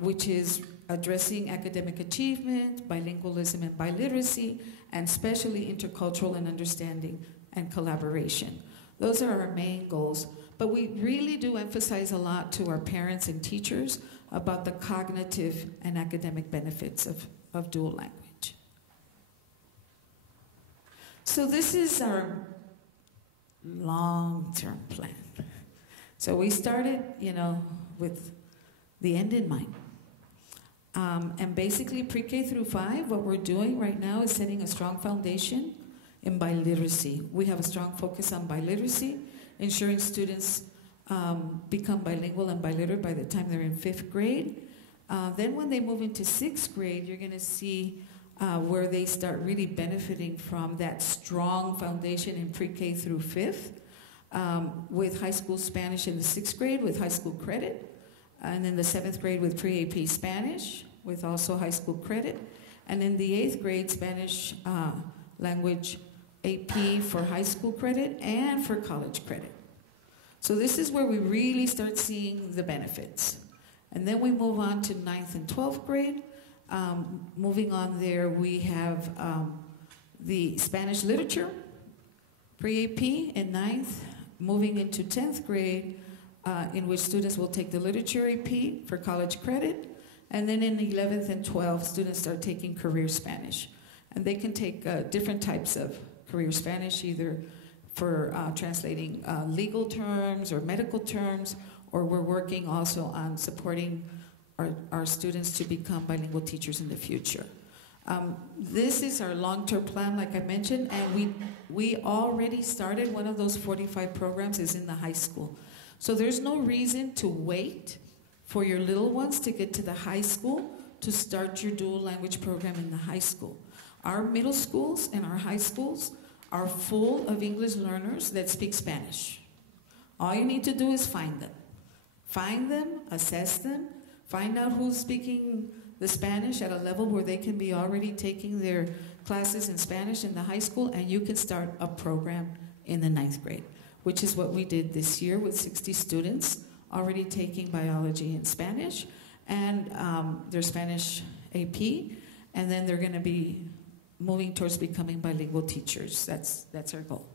which is addressing academic achievement, bilingualism and biliteracy, and especially intercultural and understanding and collaboration. Those are our main goals, but we really do emphasize a lot to our parents and teachers about the cognitive and academic benefits of dual language. So this is our long-term plan. So we started, with the end in mind. And basically, pre-K through 5, what we're doing right now is setting a strong foundation in biliteracy. We have a strong focus on biliteracy, ensuring students become bilingual and biliterate by the time they're in 5th grade. Then when they move into 6th grade, you're going to see where they start really benefiting from that strong foundation in pre-K through 5th, with high school Spanish in the 6th grade with high school credit, and then the 7th grade with pre-AP Spanish with also high school credit, and in the 8th grade Spanish language AP for high school credit and for college credit. So this is where we really start seeing the benefits. And then we move on to 9th and 12th grade. Moving on there, we have the Spanish literature, pre-AP in 9th, moving into 10th grade, in which students will take the literature AP for college credit. And then in 11th and 12th, students start taking career Spanish. And they can take different types of career Spanish, either for translating legal terms or medical terms, or we're working also on supporting our students to become bilingual teachers in the future. This is our long-term plan, like I mentioned, and we already started. One of those 45 programs is in the high school. So there's no reason to wait for your little ones to get to the high school to start your dual language program in the high school. Our middle schools and our high schools are full of English learners that speak Spanish. All you need to do is find them. Find them, assess them, find out who's speaking the Spanish at a level where they can be already taking their classes in Spanish in the high school, and you can start a program in the 9th grade, which is what we did this year with 60 students already taking biology in Spanish and their Spanish AP, and then they're going to be moving towards becoming bilingual teachers. That's our goal.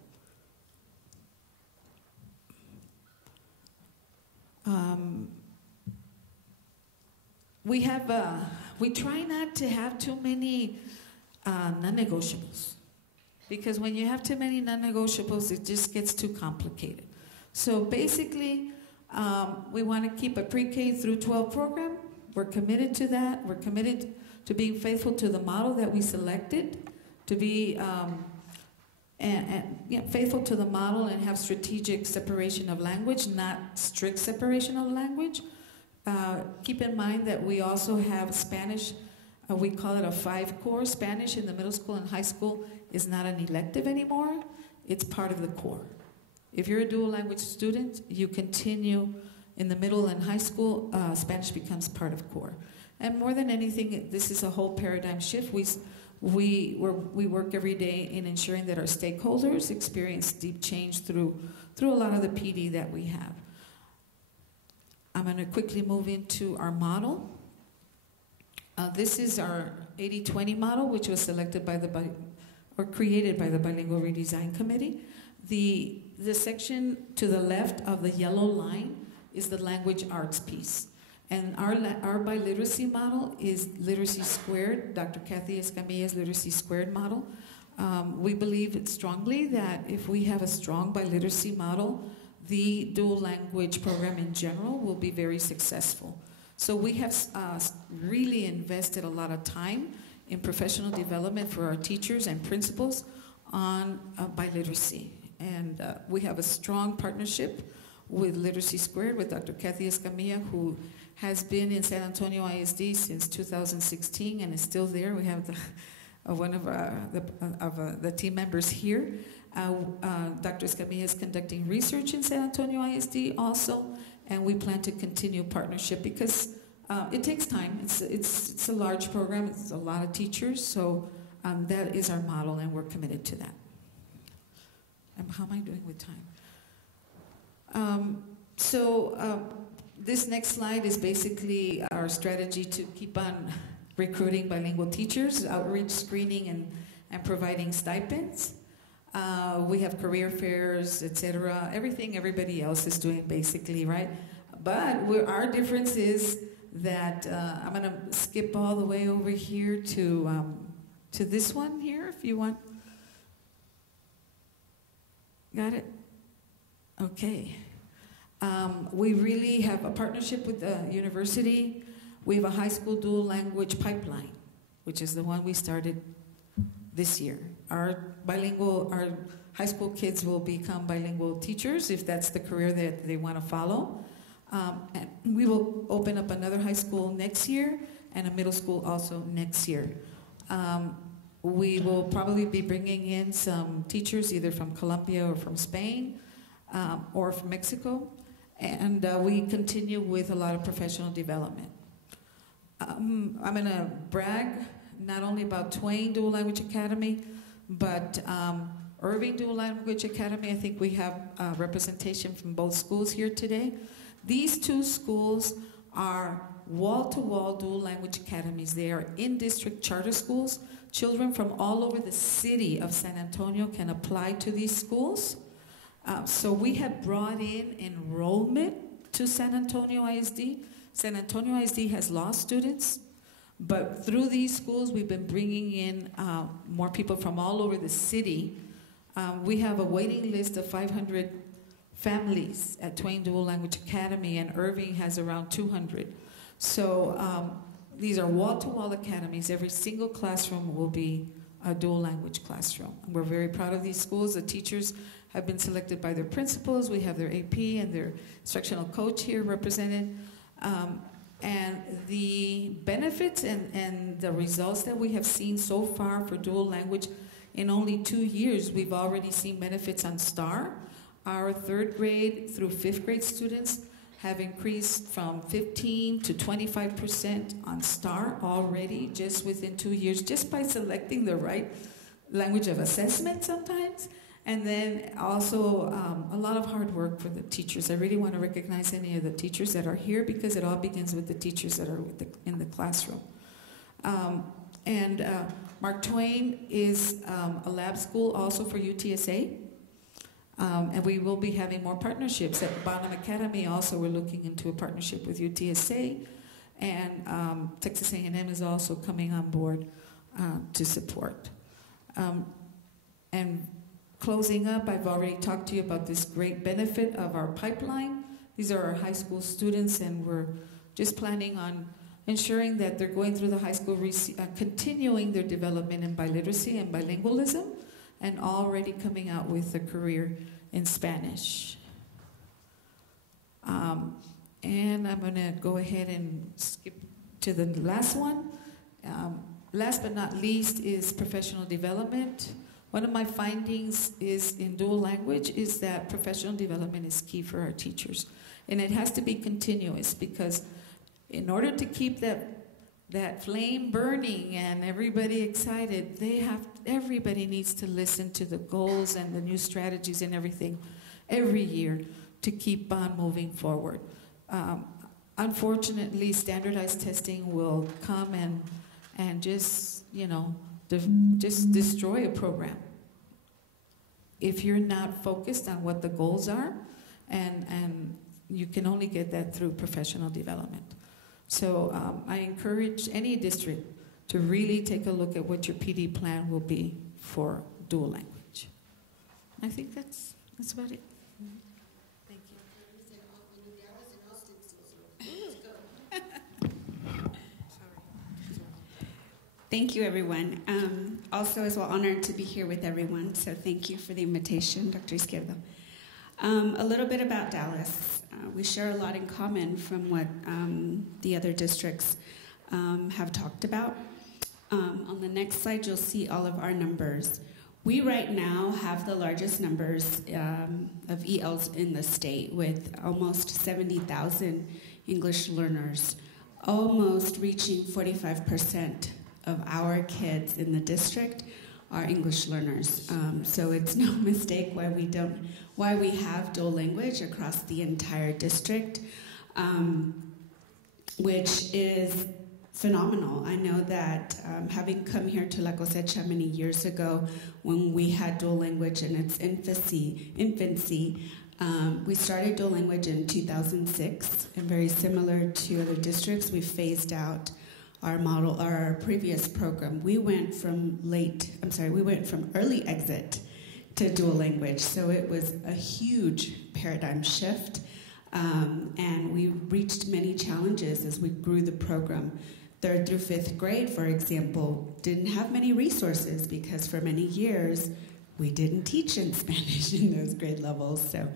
We try not to have too many non-negotiables, because when you have too many non-negotiables, it just gets too complicated. So basically, we want to keep a pre-K through 12 program. We're committed to that. We're committed to being faithful to the model that we selected, to be faithful to the model and have strategic separation of language, not strict separation of language. Keep in mind that we also have Spanish, we call it a 5-core. Spanish in the middle school and high school is not an elective anymore. It's part of the core. If you're a dual language student, you continue in the middle and high school, Spanish becomes part of core. And more than anything, this is a whole paradigm shift. We work every day in ensuring that our stakeholders experience deep change through a lot of the PD that we have. I'm going to quickly move into our model. This is our 80-20 model, which was selected by created by the Bilingual Redesign Committee. The section to the left of the yellow line is the language arts piece. And our biliteracy model is literacy squared, Dr. Kathy Escamilla's literacy squared model. We believe strongly that if we have a strong biliteracy model, the dual language program in general will be very successful. So we have really invested a lot of time in professional development for our teachers and principals on biliteracy. And we have a strong partnership with Literacy Squared, with Dr. Kathy Escamilla, who has been in San Antonio ISD since 2016 and is still there. We have one of the team members here. Dr. Escamilla is conducting research in San Antonio ISD also, and we plan to continue partnership because it takes time. It's a large program. It's a lot of teachers, so that is our model, and we're committed to that. How am I doing with time? This next slide is basically our strategy to keep on recruiting bilingual teachers, outreach, screening, and providing stipends. We have career fairs, etc. Everything everybody else is doing, basically, right? But our difference is that I'm going to skip all the way over here to this one here, if you want. Got it? Okay. We really have a partnership with the university. We have a high school dual language pipeline, which is the one we started this year. Our high school kids will become bilingual teachers if that's the career that they want to follow. And we will open up another high school next year and a middle school also next year. We will probably be bringing in some teachers either from Colombia or from Spain or from Mexico. And we continue with a lot of professional development. I'm going to brag not only about Twain Dual Language Academy, but Irving Dual Language Academy. I think we have representation from both schools here today. These two schools are wall-to-wall dual language academies. They are in-district charter schools. Children from all over the city of San Antonio can apply to these schools. So we have brought in enrollment to San Antonio ISD. San Antonio ISD has lost students, but through these schools we've been bringing in more people from all over the city. We have a waiting list of 500 families at Twain Dual Language Academy, and Irving has around 200. So these are wall-to-wall academies. Every single classroom will be a dual language classroom. We're very proud of these schools. The teachers have been selected by their principals. We have their AP and their instructional coach here represented. And the benefits and the results that we have seen so far for dual language, in only 2 years, we've already seen benefits on STAR. Our 3rd grade through 5th grade students have increased from 15 to 25% on STAR already, just within 2 years, just by selecting the right language of assessment sometimes. And then also a lot of hard work for the teachers. I really want to recognize any of the teachers that are here because it all begins with the teachers that are in the classroom. Mark Twain is a lab school also for UTSA. And we will be having more partnerships. At Bonham Academy also we're looking into a partnership with UTSA. And Texas A&M is also coming on board to support. And closing up, I've already talked to you about this great benefit of our pipeline. These are our high school students, and we're just planning on ensuring that they're going through the high school, continuing their development in biliteracy and bilingualism, and already coming out with a career in Spanish. And I'm going to go ahead and skip to the last one. Last but not least is professional development. One of my findings is in dual language is that professional development is key for our teachers. And it has to be continuous because in order to keep that flame burning and everybody excited, everybody needs to listen to the goals and the new strategies and everything every year to keep on moving forward. Unfortunately, standardized testing will come and just, just destroy a program if you're not focused on what the goals are, and you can only get that through professional development. So I encourage any district to really take a look at what your PD plan will be for dual language. I think that's about it. Thank you. Thank you, everyone. Also, as well, honored to be here with everyone, so thank you for the invitation, Dr. Izquierdo. A little bit about Dallas. We share a lot in common from what the other districts have talked about. On the next slide, you'll see all of our numbers. We right now have the largest numbers of ELs in the state, with almost 70,000 English learners, almost reaching 45% of our kids in the district are English learners. So it's no mistake why we have dual language across the entire district, which is phenomenal. I know that having come here to La Cosecha many years ago when we had dual language in its infancy, we started dual language in 2006, and very similar to other districts, we phased out our previous program. We went from early exit to dual language, so it was a huge paradigm shift. And we reached many challenges as we grew the program. 3rd through 5th grade, for example, didn't have many resources because for many years we didn't teach in Spanish in those grade levels. So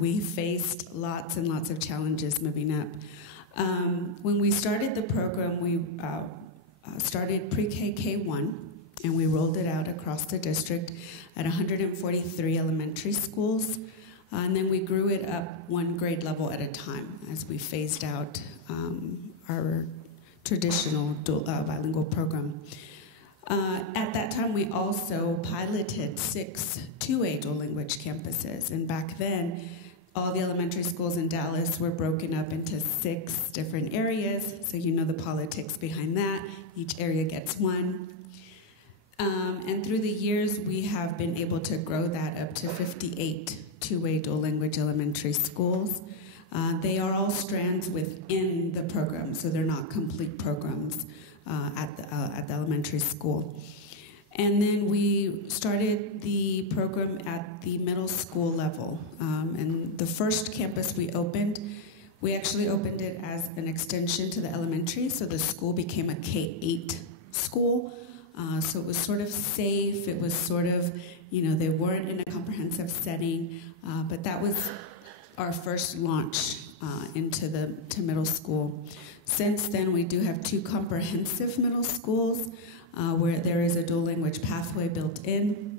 we faced lots and lots of challenges moving up. When we started the program, we started pre-K K1, and we rolled it out across the district at 143 elementary schools. And then we grew it up 1 grade level at a time as we phased out our traditional bilingual program. At that time, we also piloted 6 two-way dual language campuses. And back then, all the elementary schools in Dallas were broken up into 6 different areas. So you know the politics behind that. Each area gets 1. And through the years, we have been able to grow that up to 58 two-way dual language elementary schools. They are all strands within the program, so they're not complete programs at the elementary school. And then we started the program at the middle school level. And the first campus we opened, we actually opened it as an extension to the elementary, so the school became a K-8 school. So it was sort of safe. It was sort of, they weren't in a comprehensive setting, but that was our first launch to middle school. Since then, we do have 2 comprehensive middle schools where there is a dual language pathway built in.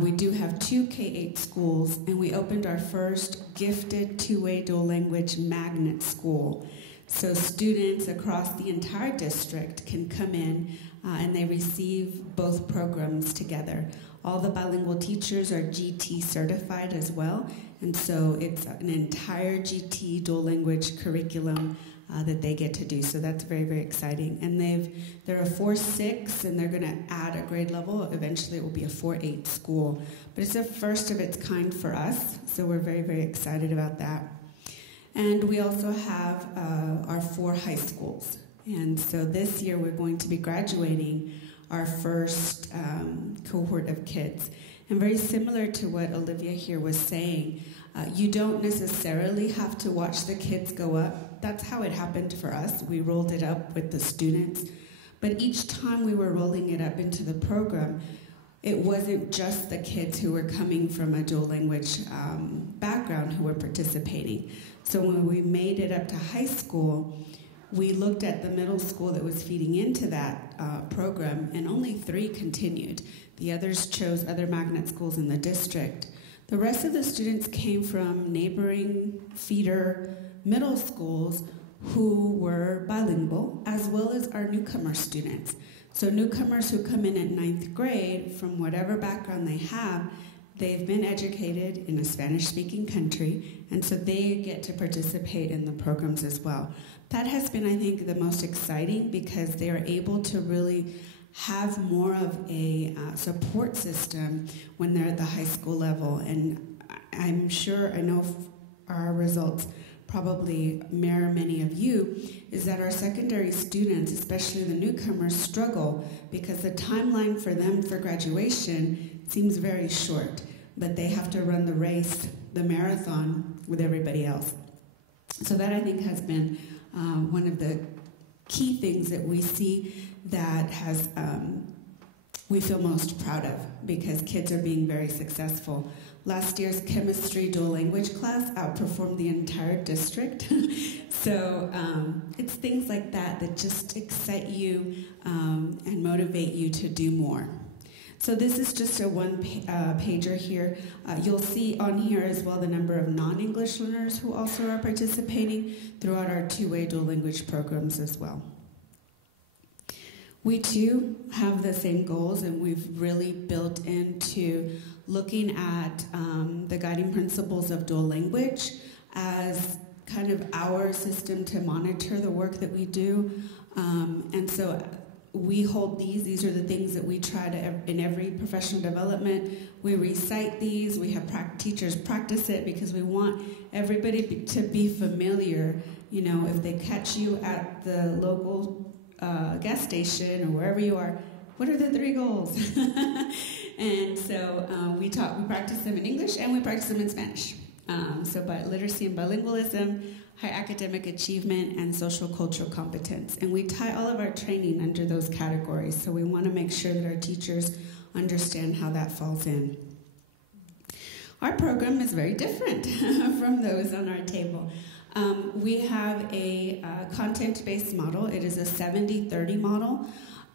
We do have 2 K-8 schools, and we opened our first gifted two-way dual language magnet school. So students across the entire district can come in and they receive both programs together. All the bilingual teachers are GT certified as well, and so it's an entire GT dual language curriculum that they get to do. So that's very, very exciting. And they're a 4-6, and they're going to add a grade level. Eventually, it will be a 4-8 school. But it's the first of its kind for us, so we're very, very excited about that. And we also have our 4 high schools. And so this year we're going to be graduating our first cohort of kids. And very similar to what Olivia here was saying, you don't necessarily have to watch the kids go up. That's how it happened for us. We rolled it up with the students. But each time we were rolling it up into the program, it wasn't just the kids who were coming from a dual language background who were participating. So when we made it up to high school, we looked at the middle school that was feeding into that program, and only 3 continued. The others chose other magnet schools in the district. The rest of the students came from neighboring feeder middle schools who were bilingual, as well as our newcomer students. So newcomers who come in at 9th grade, from whatever background they have, they've been educated in a Spanish-speaking country, and so they get to participate in the programs as well. That has been, I think, the most exciting because they are able to really have more of a support system when they're at the high school level. And I'm sure, I know our results probably mirror many of you, is that our secondary students, especially the newcomers, struggle because the timeline for them for graduation seems very short, but they have to run the race, the marathon, with everybody else. So that, I think, has been one of the key things that we see that has we feel most proud of because kids are being very successful. Last year's chemistry dual language class outperformed the entire district. So it's things like that that just excite you and motivate you to do more. So this is just a one-pager here. You'll see on here as well the number of non-English learners who also are participating throughout our two-way dual language programs as well. We too have the same goals, and we've really built into looking at the guiding principles of dual language as kind of our system to monitor the work that we do. And so we hold these are the things that we try to, in every professional development, we recite these, we have teachers practice it because we want everybody to be familiar. You know, if they catch you at the local gas station or wherever you are, what are the 3 goals? And so we practice them in English and we practice them in Spanish. So literacy and bilingualism, high academic achievement, and social cultural competence. And we tie all of our training under those categories. So we want to make sure that our teachers understand how that falls in. Our program is very different from those on our table. We have a content-based model. It is a 70-30 model.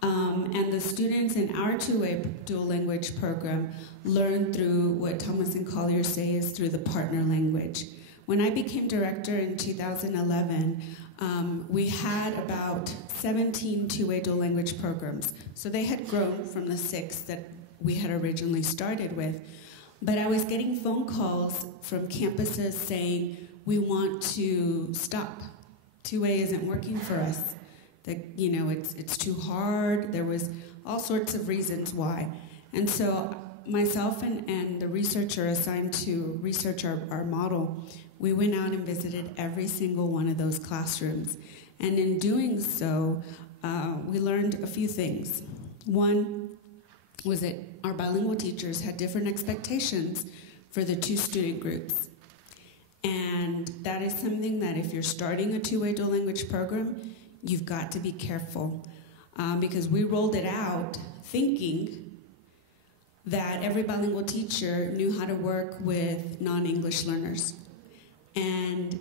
And the students in our two-way dual language program learn through what Thomas and Collier say is through the partner language. When I became director in 2011, we had about 17 two-way dual language programs. So they had grown from the 6 that we had originally started with. But I was getting phone calls from campuses saying, we want to stop. Two-way isn't working for us. That, you know, it's too hard. There was all sorts of reasons why. And so myself and the researcher assigned to research our model, we went out and visited every single one of those classrooms. And in doing so, we learned a few things. One was that our bilingual teachers had different expectations for the 2 student groups. And that is something that if you're starting a two-way dual language program, you've got to be careful. Because we rolled it out thinking that every bilingual teacher knew how to work with non-English learners. And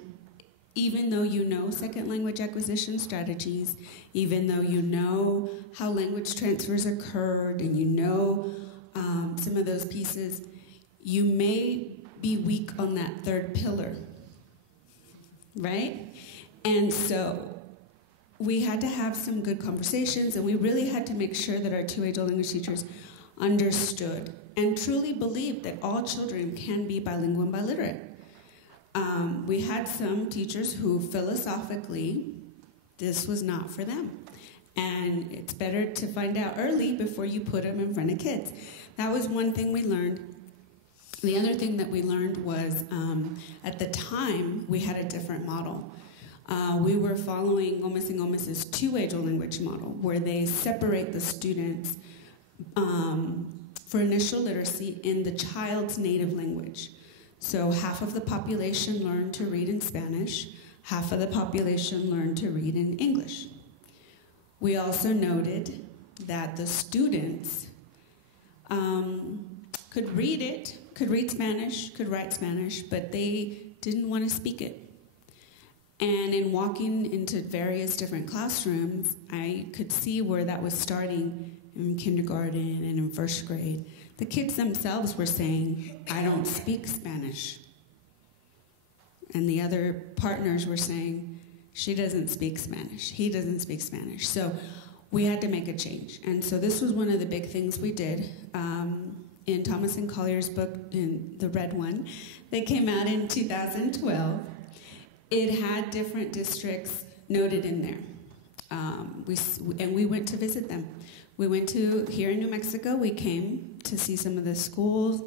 even though you know second language acquisition strategies, even though you know how language transfers occurred and you know some of those pieces, you may be weak on that 3rd pillar, right? And so we had to have some good conversations, and we really had to make sure that our two-way dual language teachers understood and truly believed that all children can be bilingual and biliterate. We had some teachers who philosophically, this was not for them. And it's better to find out early before you put them in front of kids. That was one thing we learned. The other thing that we learned was, at the time, we had a different model. We were following Gomez and Gomez's two-way dual language model, where they separate the students for initial literacy in the child's native language. So half of the population learned to read in Spanish, half of the population learned to read in English. We also noted that the students could read Spanish, could write Spanish, but they didn't want to speak it. And in walking into various different classrooms, I could see where that was starting in kindergarten and in 1st grade. The kids themselves were saying, I don't speak Spanish. And the other partners were saying, she doesn't speak Spanish, he doesn't speak Spanish. So we had to make a change. And so this was one of the big things we did. In Thomas and Collier's book, in the red one, that came out in 2012, it had different districts noted in there. And we went to visit them. We went to, here in New Mexico, we came to see some of the schools.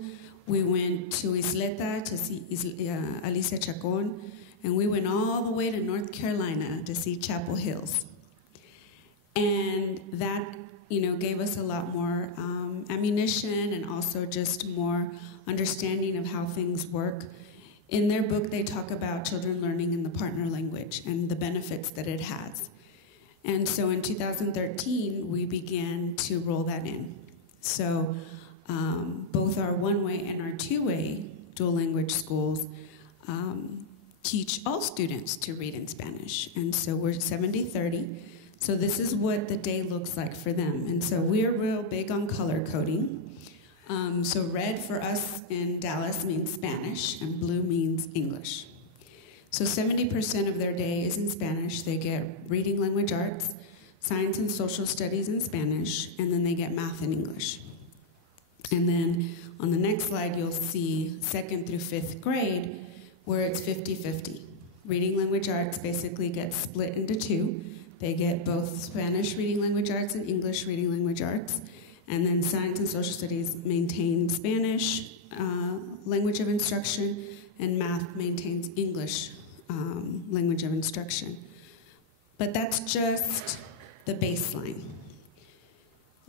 We went to Isleta to see Alicia Chacon, and we went all the way to North Carolina to see Chapel Hills. And that, gave us a lot more ammunition and also just more understanding of how things work. In their book, they talk about children learning in the partner language and the benefits that it has. And so in 2013, we began to roll that in. So both our one-way and our two-way dual language schools teach all students to read in Spanish. And so we're 70-30. So this is what the day looks like for them. And so we're real big on color coding. So red for us in Dallas means Spanish, and blue means English. So 70% of their day is in Spanish. They get reading language arts, science and social studies in Spanish, and then they get math in English. And then on the next slide, you'll see 2nd through 5th grade, where it's 50-50. Reading language arts basically gets split into 2. They get both Spanish reading language arts and English reading language arts. And then science and social studies maintain Spanish language of instruction, and math maintains English language of instruction. But that's just the baseline.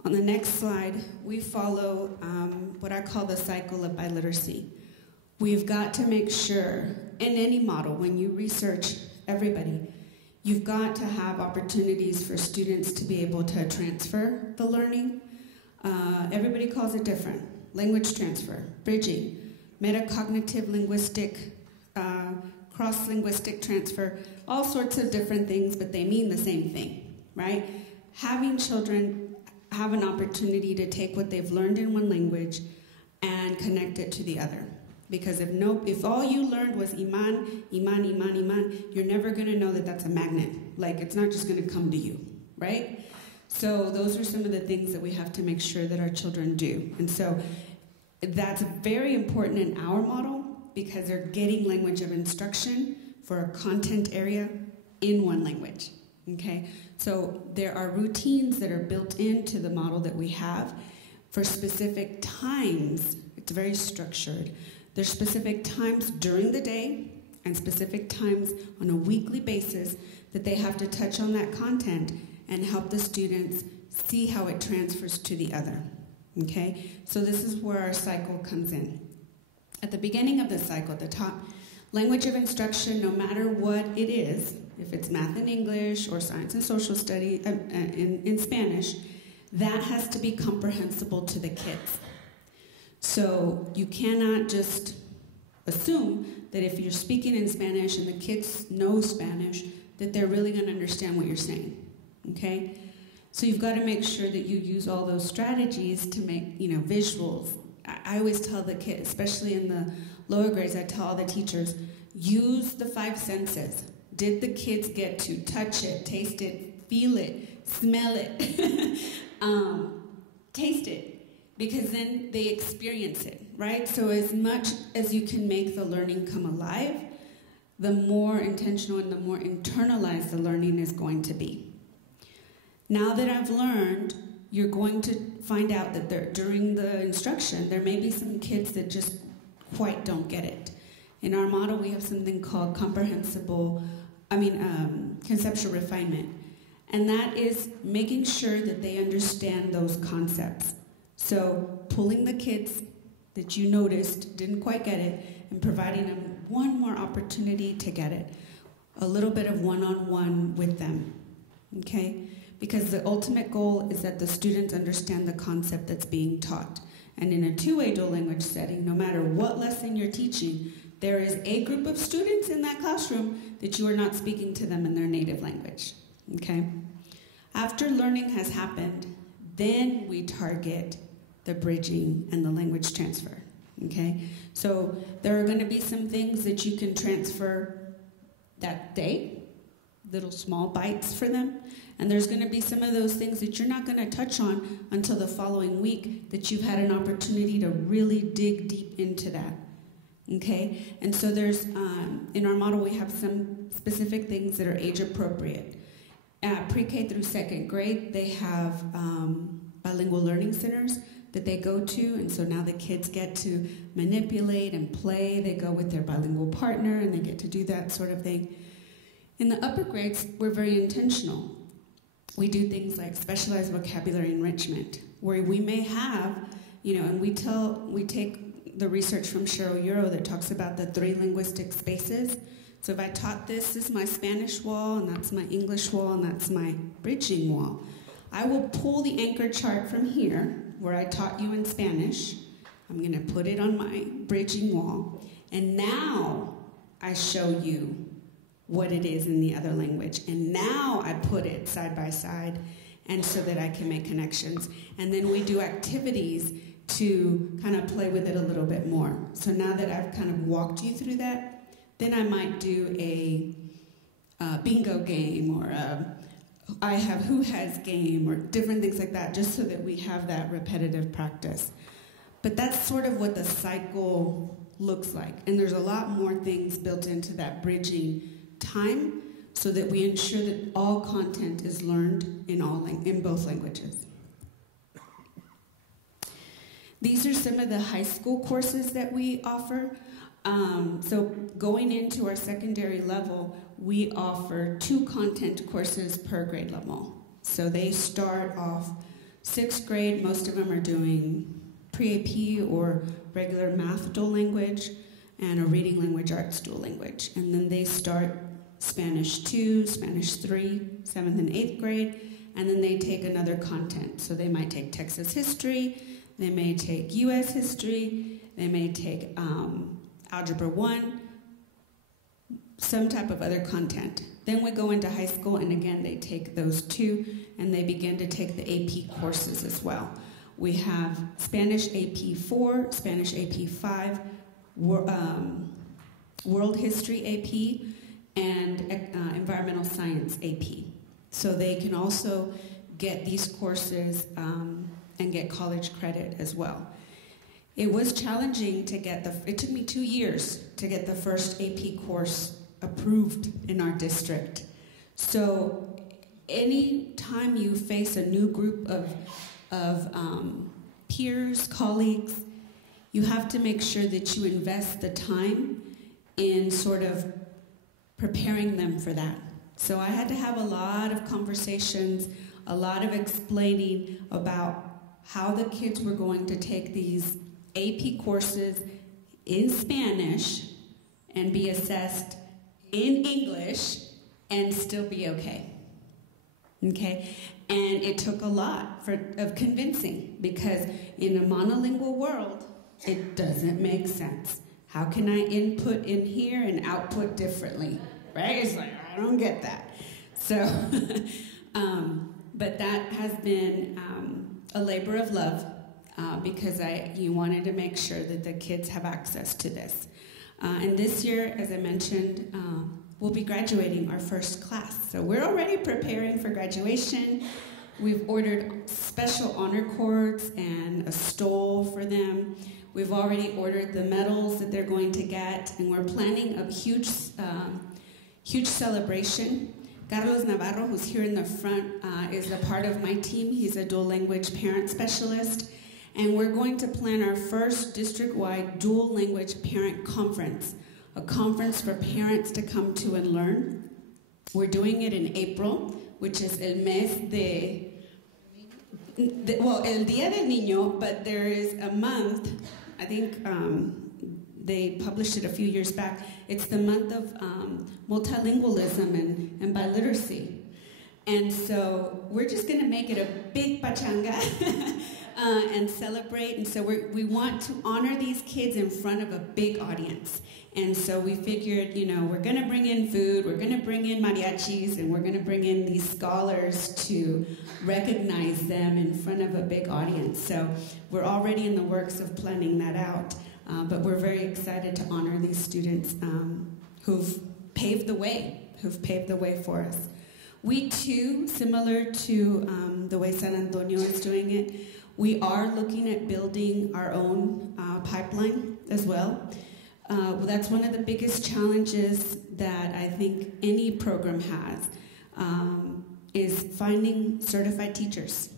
On the next slide, we follow what I call the cycle of biliteracy, we've got to make sure, in any model, when you research everybody, you've got to have opportunities for students to be able to transfer the learning. Everybody calls it different. Language transfer, bridging, metacognitive linguistic, cross-linguistic transfer, all sorts of different things, but they mean the same thing, right? Having children have an opportunity to take what they've learned in one language and connect it to the other. Because if all you learned was iman, iman, iman, iman, you're never going to know that that's a magnet. Like, it's not just going to come to you, right? So those are some of the things that we have to make sure that our children do. And so that's very important in our model because they're getting language of instruction for a content area in one language, okay? So there are routines that are built into the model that we have for specific times. It's very structured. There's specific times during the day and specific times on a weekly basis that they have to touch on that content and help the students see how it transfers to the other, okay? So this is where our cycle comes in. At the beginning of the cycle, at the top, language of instruction, no matter what it is, if it's math and English or science and social study in Spanish, that has to be comprehensible to the kids. So you cannot just assume that if you're speaking in Spanish and the kids know Spanish, that they're really going to understand what you're saying, okay? So you've got to make sure that you use all those strategies to make, visuals. I always tell the kids, especially in the lower grades, I tell all the teachers, use the 5 senses. Did the kids get to touch it, taste it, feel it, smell it, taste it? Because then they experience it, right? So as much as you can make the learning come alive, the more intentional and the more internalized the learning is going to be. Now that I've learned, you're going to find out that during the instruction, there may be some kids that just quite don't get it. In our model, we have something called conceptual refinement. And that is making sure that they understand those concepts. So pulling the kids that you noticed didn't quite get it and providing them one more opportunity to get it. A little bit of one-on-one with them, okay? Because the ultimate goal is that the students understand the concept that's being taught. And in a two-way dual language setting, no matter what lesson you're teaching, there is a group of students in that classroom that you are not speaking to them in their native language, okay? After learning has happened, then we target the bridging and the language transfer, okay? So there are going to be some things that you can transfer that day, little small bites for them, and there's going to be some of those things that you're not going to touch on until the following week that you've had an opportunity to really dig deep into that, okay? And so there's, in our model, we have some specific things that are age appropriate. At pre-K through 2nd grade, they have bilingual learning centers that they go to, and so now the kids get to manipulate and play. They go with their bilingual partner, and they get to do that sort of thing. In the upper grades, we're very intentional. We do things like specialized vocabulary enrichment, where we may have, and we take the research from Cheryl Euro that talks about the 3 linguistic spaces. So if I taught this is my Spanish wall, and that's my English wall, and that's my bridging wall, I will pull the anchor chart from here, where I taught you in Spanish. I'm going to put it on my bridging wall, and now I show you what it is in the other language. And now I put it side by side, and so that I can make connections. And then we do activities to kind of play with it a little bit more. So now that I've kind of walked you through that, then I might do a bingo game or I have who has game or different things like that, just so that we have that repetitive practice. But that's sort of what the cycle looks like. And there's a lot more things built into that bridging time so that we ensure that all content is learned in both languages. These are some of the high school courses that we offer. So going into our secondary level, we offer 2 content courses per grade level. So they start off 6th grade. Most of them are doing pre-AP or regular math dual language. and a reading language arts dual language. And then they start Spanish 2, Spanish 3, 7th and 8th grade, and then they take another content. So they might take Texas history, they may take U.S. history, they may take Algebra 1, some type of other content. Then we go into high school, and again, they take those two, and they begin to take the AP courses as well. We have Spanish AP 4, Spanish AP 5, World History AP, and Environmental Science AP. So they can also get these courses and get college credit as well. It was challenging to get it took me 2 years to get the first AP course approved in our district. So any time you face a new group of peers, colleagues, you have to make sure that you invest the time in sort of preparing them for that. So I had to have a lot of conversations, a lot of explaining about how the kids were going to take these AP courses in Spanish and be assessed in English and still be okay. Okay? And it took a lot of convincing, because in a monolingual world, it doesn't make sense. How can I input in here and output differently? Right? It's like, I don't get that. So, but that has been a labor of love, because you wanted to make sure that the kids have access to this. And this year, as I mentioned, we'll be graduating our first class. So we're already preparing for graduation. We've ordered special honor cords and a stole for them. We've already ordered the medals that they're going to get, and we're planning a huge celebration. Carlos Navarro, who's here in the front, is a part of my team. He's a dual language parent specialist. And we're going to plan our first district-wide dual language parent conference, a conference for parents to come to and learn. We're doing it in April, which is el mes el Día del Niño, but there is a month, I think they published it a few years back. It's the month of multilingualism and biliteracy. And so we're just going to make it a big pachanga and celebrate. And so we want to honor these kids in front of a big audience. And so we figured, we're going to bring in food, we're going to bring in mariachis, and we're going to bring in these scholars to recognize them in front of a big audience. So we're already in the works of planning that out. But we're very excited to honor these students who've paved the way for us. We too, similar to the way San Antonio is doing it, we are looking at building our own pipeline as well. That's one of the biggest challenges that I think any program has, is finding certified teachers.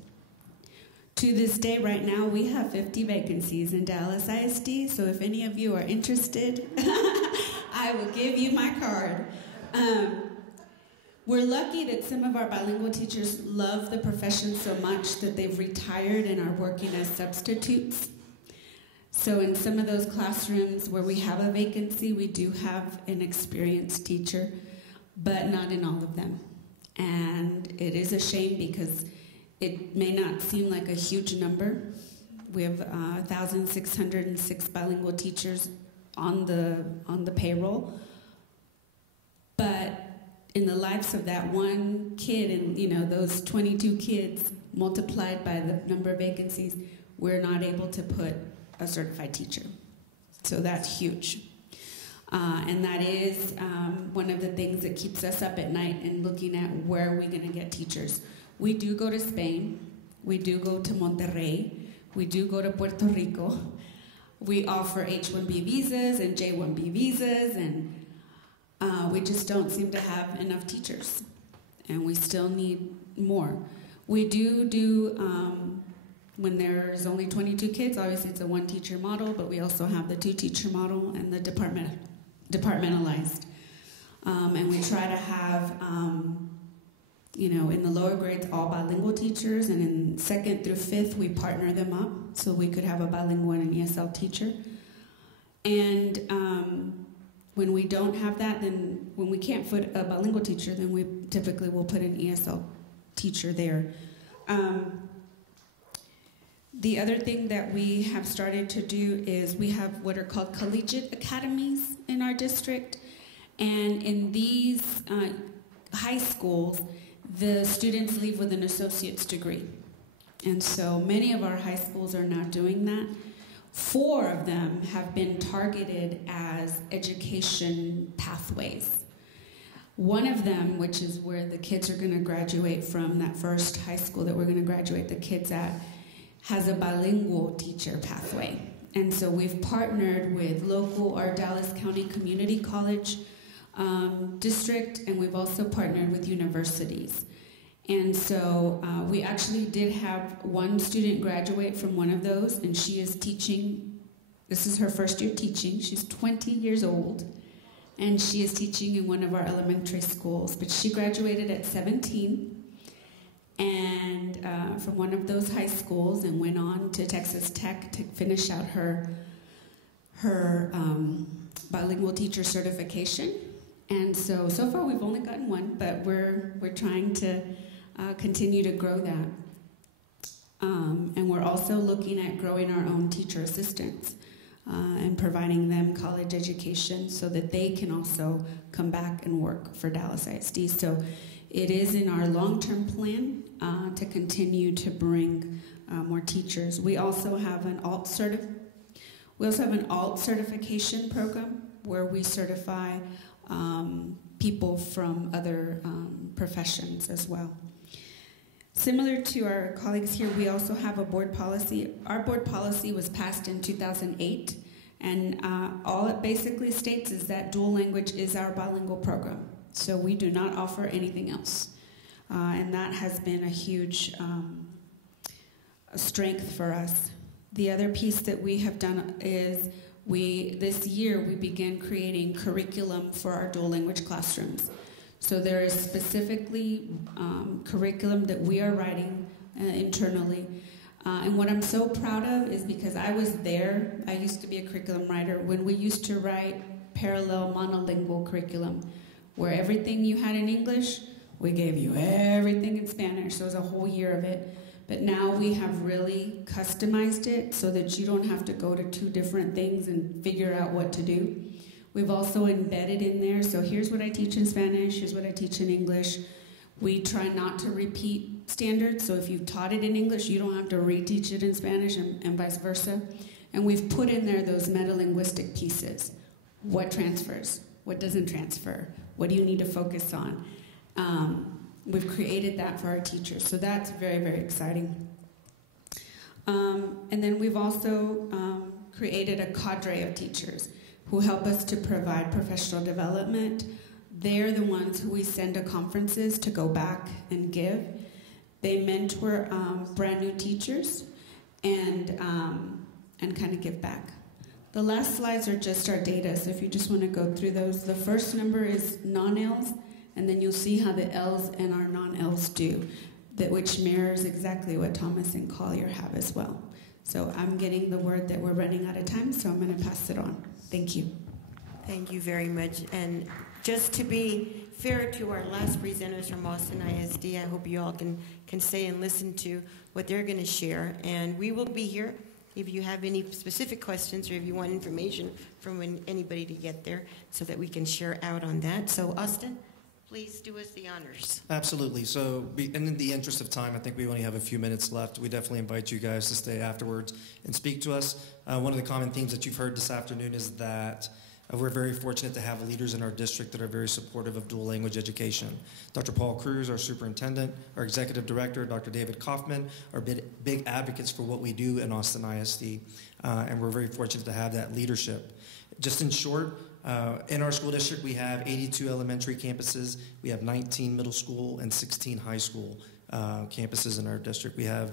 To this day, right now, we have 50 vacancies in Dallas ISD, so if any of you are interested, I will give you my card. We're lucky that some of our bilingual teachers love the profession so much that they've retired and are working as substitutes. So in some of those classrooms where we have a vacancy, we do have an experienced teacher, but not in all of them. And it is a shame because it may not seem like a huge number. We have 1,606 bilingual teachers on the payroll. But in the lives of that one kid and those 22 kids multiplied by the number of vacancies, we're not able to put a certified teacher. So that's huge. And that is one of the things that keeps us up at night and looking at where are we going to get teachers. We do go to Spain. We do go to Monterrey. We do go to Puerto Rico. We offer H-1B visas and J-1B visas, and we just don't seem to have enough teachers. And we still need more. We do when there's only 22 kids, obviously it's a one-teacher model, but we also have the two-teacher model and the departmentalized. And we try to have, in the lower grades, all bilingual teachers, and in 2nd through 5th, we partner them up so we could have a bilingual and ESL teacher. And when we don't have that, then when we can't put a bilingual teacher, then we typically will put an ESL teacher there. The other thing that we have started to do is we have what are called collegiate academies in our district. And in these high schools, the students leave with an associate's degree. And so many of our high schools are now doing that. 4 of them have been targeted as education pathways. One of them, which is where the kids are going to graduate from, that first high school that we're going to graduate the kids at, has a bilingual teacher pathway. And so we've partnered with our Dallas County Community College district, and we've also partnered with universities. And so we actually did have one student graduate from one of those, and she is teaching. This is her first year teaching. She's 20 years old, and she is teaching in one of our elementary schools. But she graduated at 17 and from one of those high schools and went on to Texas Tech to finish out her bilingual teacher certification. And so far we've only gotten one, but we're trying to continue to grow that. And we're also looking at growing our own teacher assistants and providing them college education so that they can also come back and work for Dallas ISD. So it is in our long-term plan to continue to bring more teachers. We also have an alt certification program where we certify people from other professions as well. Similar to our colleagues here, we also have a board policy. Our board policy was passed in 2008, and all it basically states is that dual language is our bilingual program. So we do not offer anything else. And that has been a huge strength for us. The other piece that we have done is this year we began creating curriculum for our dual language classrooms. So there is specifically curriculum that we are writing internally. And what I'm so proud of is because I was there, I used to be a curriculum writer, when we used to write parallel monolingual curriculum, where everything you had in English, we gave you everything in Spanish. So it was a whole year of it. But now we have really customized it so that you don't have to go to 2 different things and figure out what to do. We've also embedded in there, so here's what I teach in Spanish, here's what I teach in English. We try not to repeat standards, so if you've taught it in English, you don't have to reteach it in Spanish and vice versa. And we've put in there those metalinguistic pieces. What transfers? What doesn't transfer? What do you need to focus on? We've created that for our teachers, so that's very, very exciting. And then we've also created a cadre of teachers who help us to provide professional development. They're the ones who we send to conferences to go back and give. They mentor brand new teachers and kind of give back. The last slides are just our data, so if you just want to go through those. The first number is non-Ls, and then you'll see how the Ls and our non-Ls do, which mirrors exactly what Thomas and Collier have as well. So I'm getting the word that we're running out of time, so I'm going to pass it on. Thank you. Thank you very much. And just to be fair to our last presenters from Austin ISD, I hope you all can stay and listen to what they're going to share. And we will be here if you have any specific questions or if you want information from anybody to get there so that we can share out on that. So Austin, please do us the honors. Absolutely. So, and in the interest of time, I think we only have a few minutes left. We definitely invite you guys to stay afterwards and speak to us. One of the common themes that you've heard this afternoon is that we're very fortunate to have leaders in our district that are very supportive of dual language education. Dr. Paul Cruz, our superintendent, our executive director, Dr. David Kaufman, are big advocates for what we do in Austin ISD, and we're very fortunate to have that leadership. Just in short, in our school district, we have 82 elementary campuses. We have 19 middle school and 16 high school campuses in our district. We have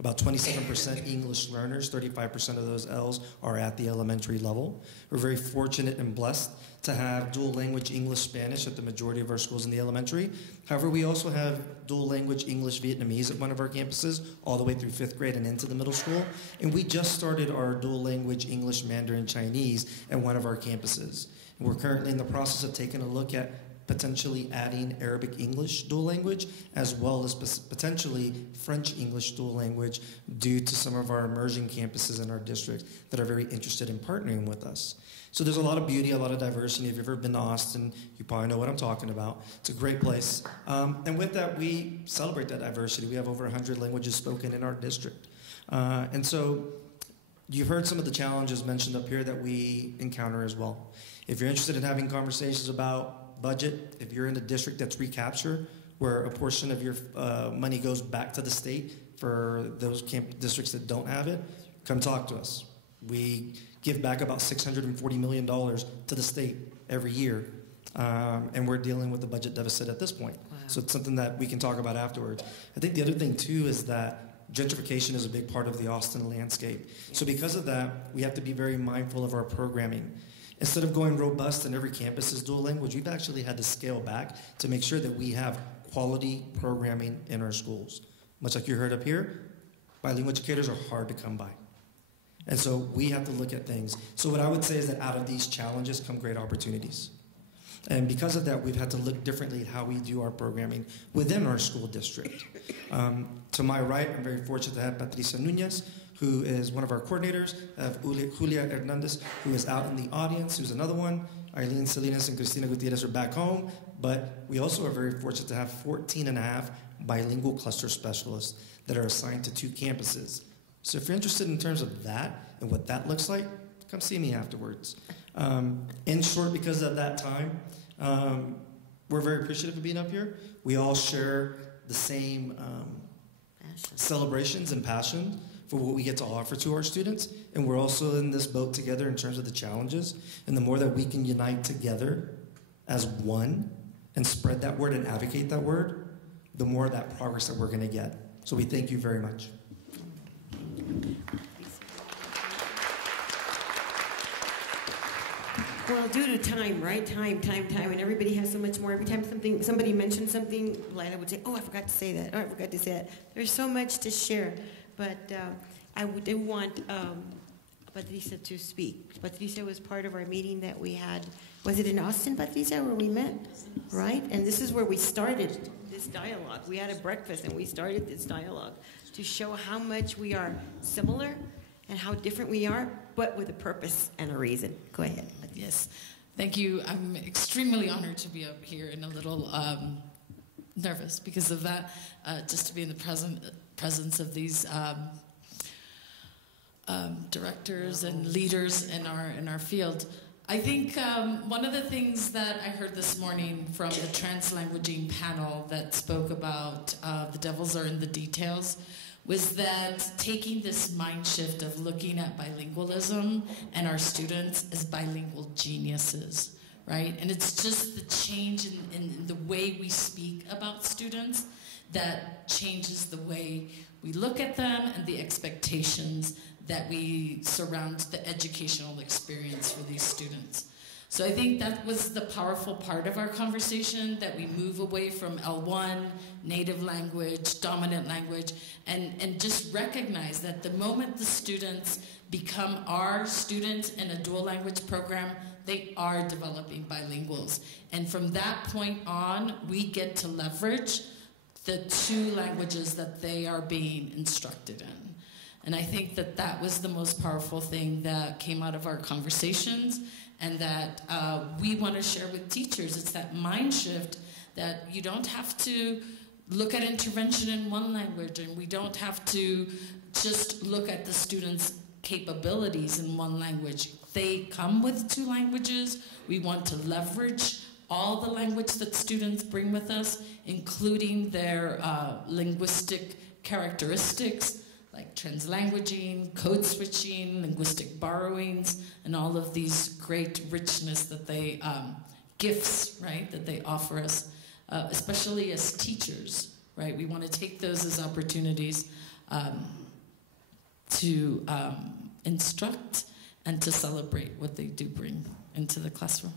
About 27% English learners, 35% of those L's are at the elementary level. We're very fortunate and blessed to have dual language English-Spanish at the majority of our schools in the elementary. However, we also have dual language English-Vietnamese at one of our campuses, all the way through 5th grade and into the middle school. And we just started our dual language English-Mandarin-Chinese at one of our campuses. And we're currently in the process of taking a look at potentially adding Arabic-English dual language, as well as potentially French-English dual language, due to some of our emerging campuses in our district that are very interested in partnering with us. So there's a lot of beauty, a lot of diversity. If you've ever been to Austin, you probably know what I'm talking about. It's a great place. And with that, we celebrate that diversity. We have over 100 languages spoken in our district. And so you've heard some of the challenges mentioned up here that we encounter as well. If you're interested in having conversations about budget, if you're in a district that's recapture, where a portion of your money goes back to the state for those districts that don't have it, come talk to us. We give back about $640 million to the state every year, and we're dealing with the budget deficit at this point. Wow. So it's something that we can talk about afterwards. I think the other thing, too, is that gentrification is a big part of the Austin landscape. So because of that, we have to be very mindful of our programming. Instead of going robust and every campus is dual language, we've actually had to scale back to make sure that we have quality programming in our schools. Much like you heard up here, bilingual educators are hard to come by. And so we have to look at things. So what I would say is that out of these challenges come great opportunities. And because of that, we've had to look differently at how we do our programming within our school district. To my right, I'm very fortunate to have Patricia Nunez, who is one of our coordinators. I have Julia Hernandez, who is out in the audience, who's another one. Eileen Salinas and Cristina Gutierrez are back home. But we also are very fortunate to have 14 and a half bilingual cluster specialists that are assigned to 2 campuses. So if you're interested in terms of that and what that looks like, come see me afterwards. In short, because of that time, we're very appreciative of being up here. We all share the same celebrations and passion for what we get to offer to our students. And we're also in this boat together in terms of the challenges. And the more that we can unite together as one and spread that word and advocate that word, the more of that progress that we're going to get. So we thank you very much. Well, due to time, right? Time, and everybody has so much more. Every time somebody mentions something, Laila would say, "Oh, I forgot to say that. Oh, I forgot to say that." There's so much to share, but I do want Patricia to speak. Patricia was part of our meeting that we had. Was it in Austin, Patricia, where we met? Right? And this is where we started this dialogue. We had a breakfast and we started this dialogue to show how much we are similar and how different we are, but with a purpose and a reason. Go ahead. Yes, thank you. I'm extremely honored to be up here and a little nervous because of that, just to be in the presence of these directors and leaders in our field. I think one of the things that I heard this morning from the translanguaging panel that spoke about the devils are in the details was that taking this mind shift of looking at bilingualism and our students as bilingual geniuses, right? And it's just the change in the way we speak about students that changes the way we look at them and the expectations that we surround the educational experience for these students. So I think that was the powerful part of our conversation, that we move away from L1, native language, dominant language, and just recognize that the moment the students become our students in a dual language program, they are developing bilinguals. And from that point on, we get to leverage the 2 languages that they are being instructed in. And I think that that was the most powerful thing that came out of our conversations and that we want to share with teachers. It's that mind shift that you don't have to look at intervention in one language, and we don't have to just look at the students' capabilities in one language. They come with 2 languages. We want to leverage all the language that students bring with us, including their linguistic characteristics, like translanguaging, code switching, linguistic borrowings, and all of these great richness that they, gifts, right, that they offer us, especially as teachers, right? We want to take those as opportunities to instruct and to celebrate what they do bring into the classroom.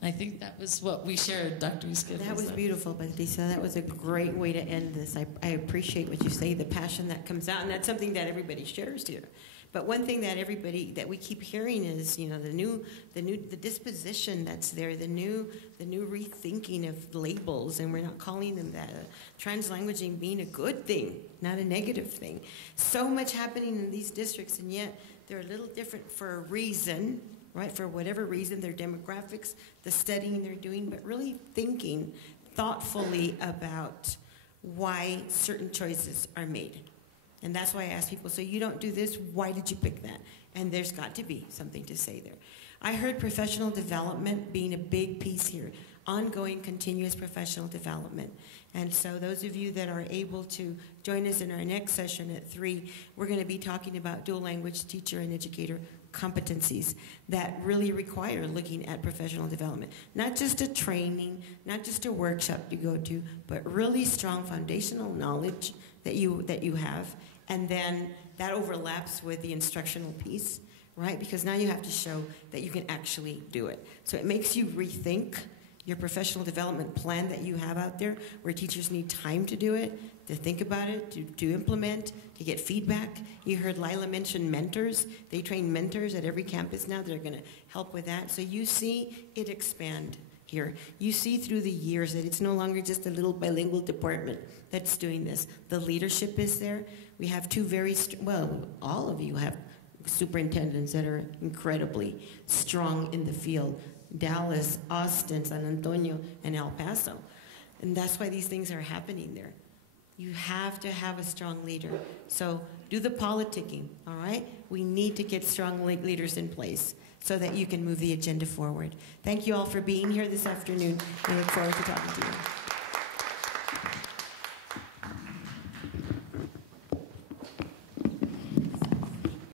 And I think that was what we shared, Dr. Izquierdo. That was beautiful, Patricia. That was a great way to end this. I appreciate what you say, the passion that comes out, and that's something that everybody shares here. But one thing that we keep hearing is, the disposition that's there, the new rethinking of labels, and we're not calling them that. Translanguaging being a good thing, not a negative thing. So much happening in these districts, and yet they're a little different for a reason, right? For whatever reason, their demographics, the studying they're doing, but really thinking thoughtfully about why certain choices are made. And that's why I ask people, so you don't do this, why did you pick that? And there's got to be something to say there. I heard professional development being a big piece here, ongoing, continuous professional development. And so those of you that are able to join us in our next session at 3, we're going to be talking about dual language teacher and educator competencies that really require looking at professional development. Not just a training, not just a workshop you go to, but really strong foundational knowledge that you have. And then that overlaps with the instructional piece, right? Because now you have to show that you can actually do it. So it makes you rethink your professional development plan that you have out there, where teachers need time to do it, to think about it, to implement, to get feedback. You heard Laila mention mentors. They train mentors at every campus now that are going to help with that. So you see it expand here. You see through the years that it's no longer just a little bilingual department that's doing this. The leadership is there. We have 2 all of you have superintendents that are incredibly strong in the field. Dallas, Austin, San Antonio, and El Paso. And that's why these things are happening there. You have to have a strong leader. So do the politicking, all right? We need to get strong leaders in place so that you can move the agenda forward. Thank you all for being here this afternoon. We look forward to talking to you.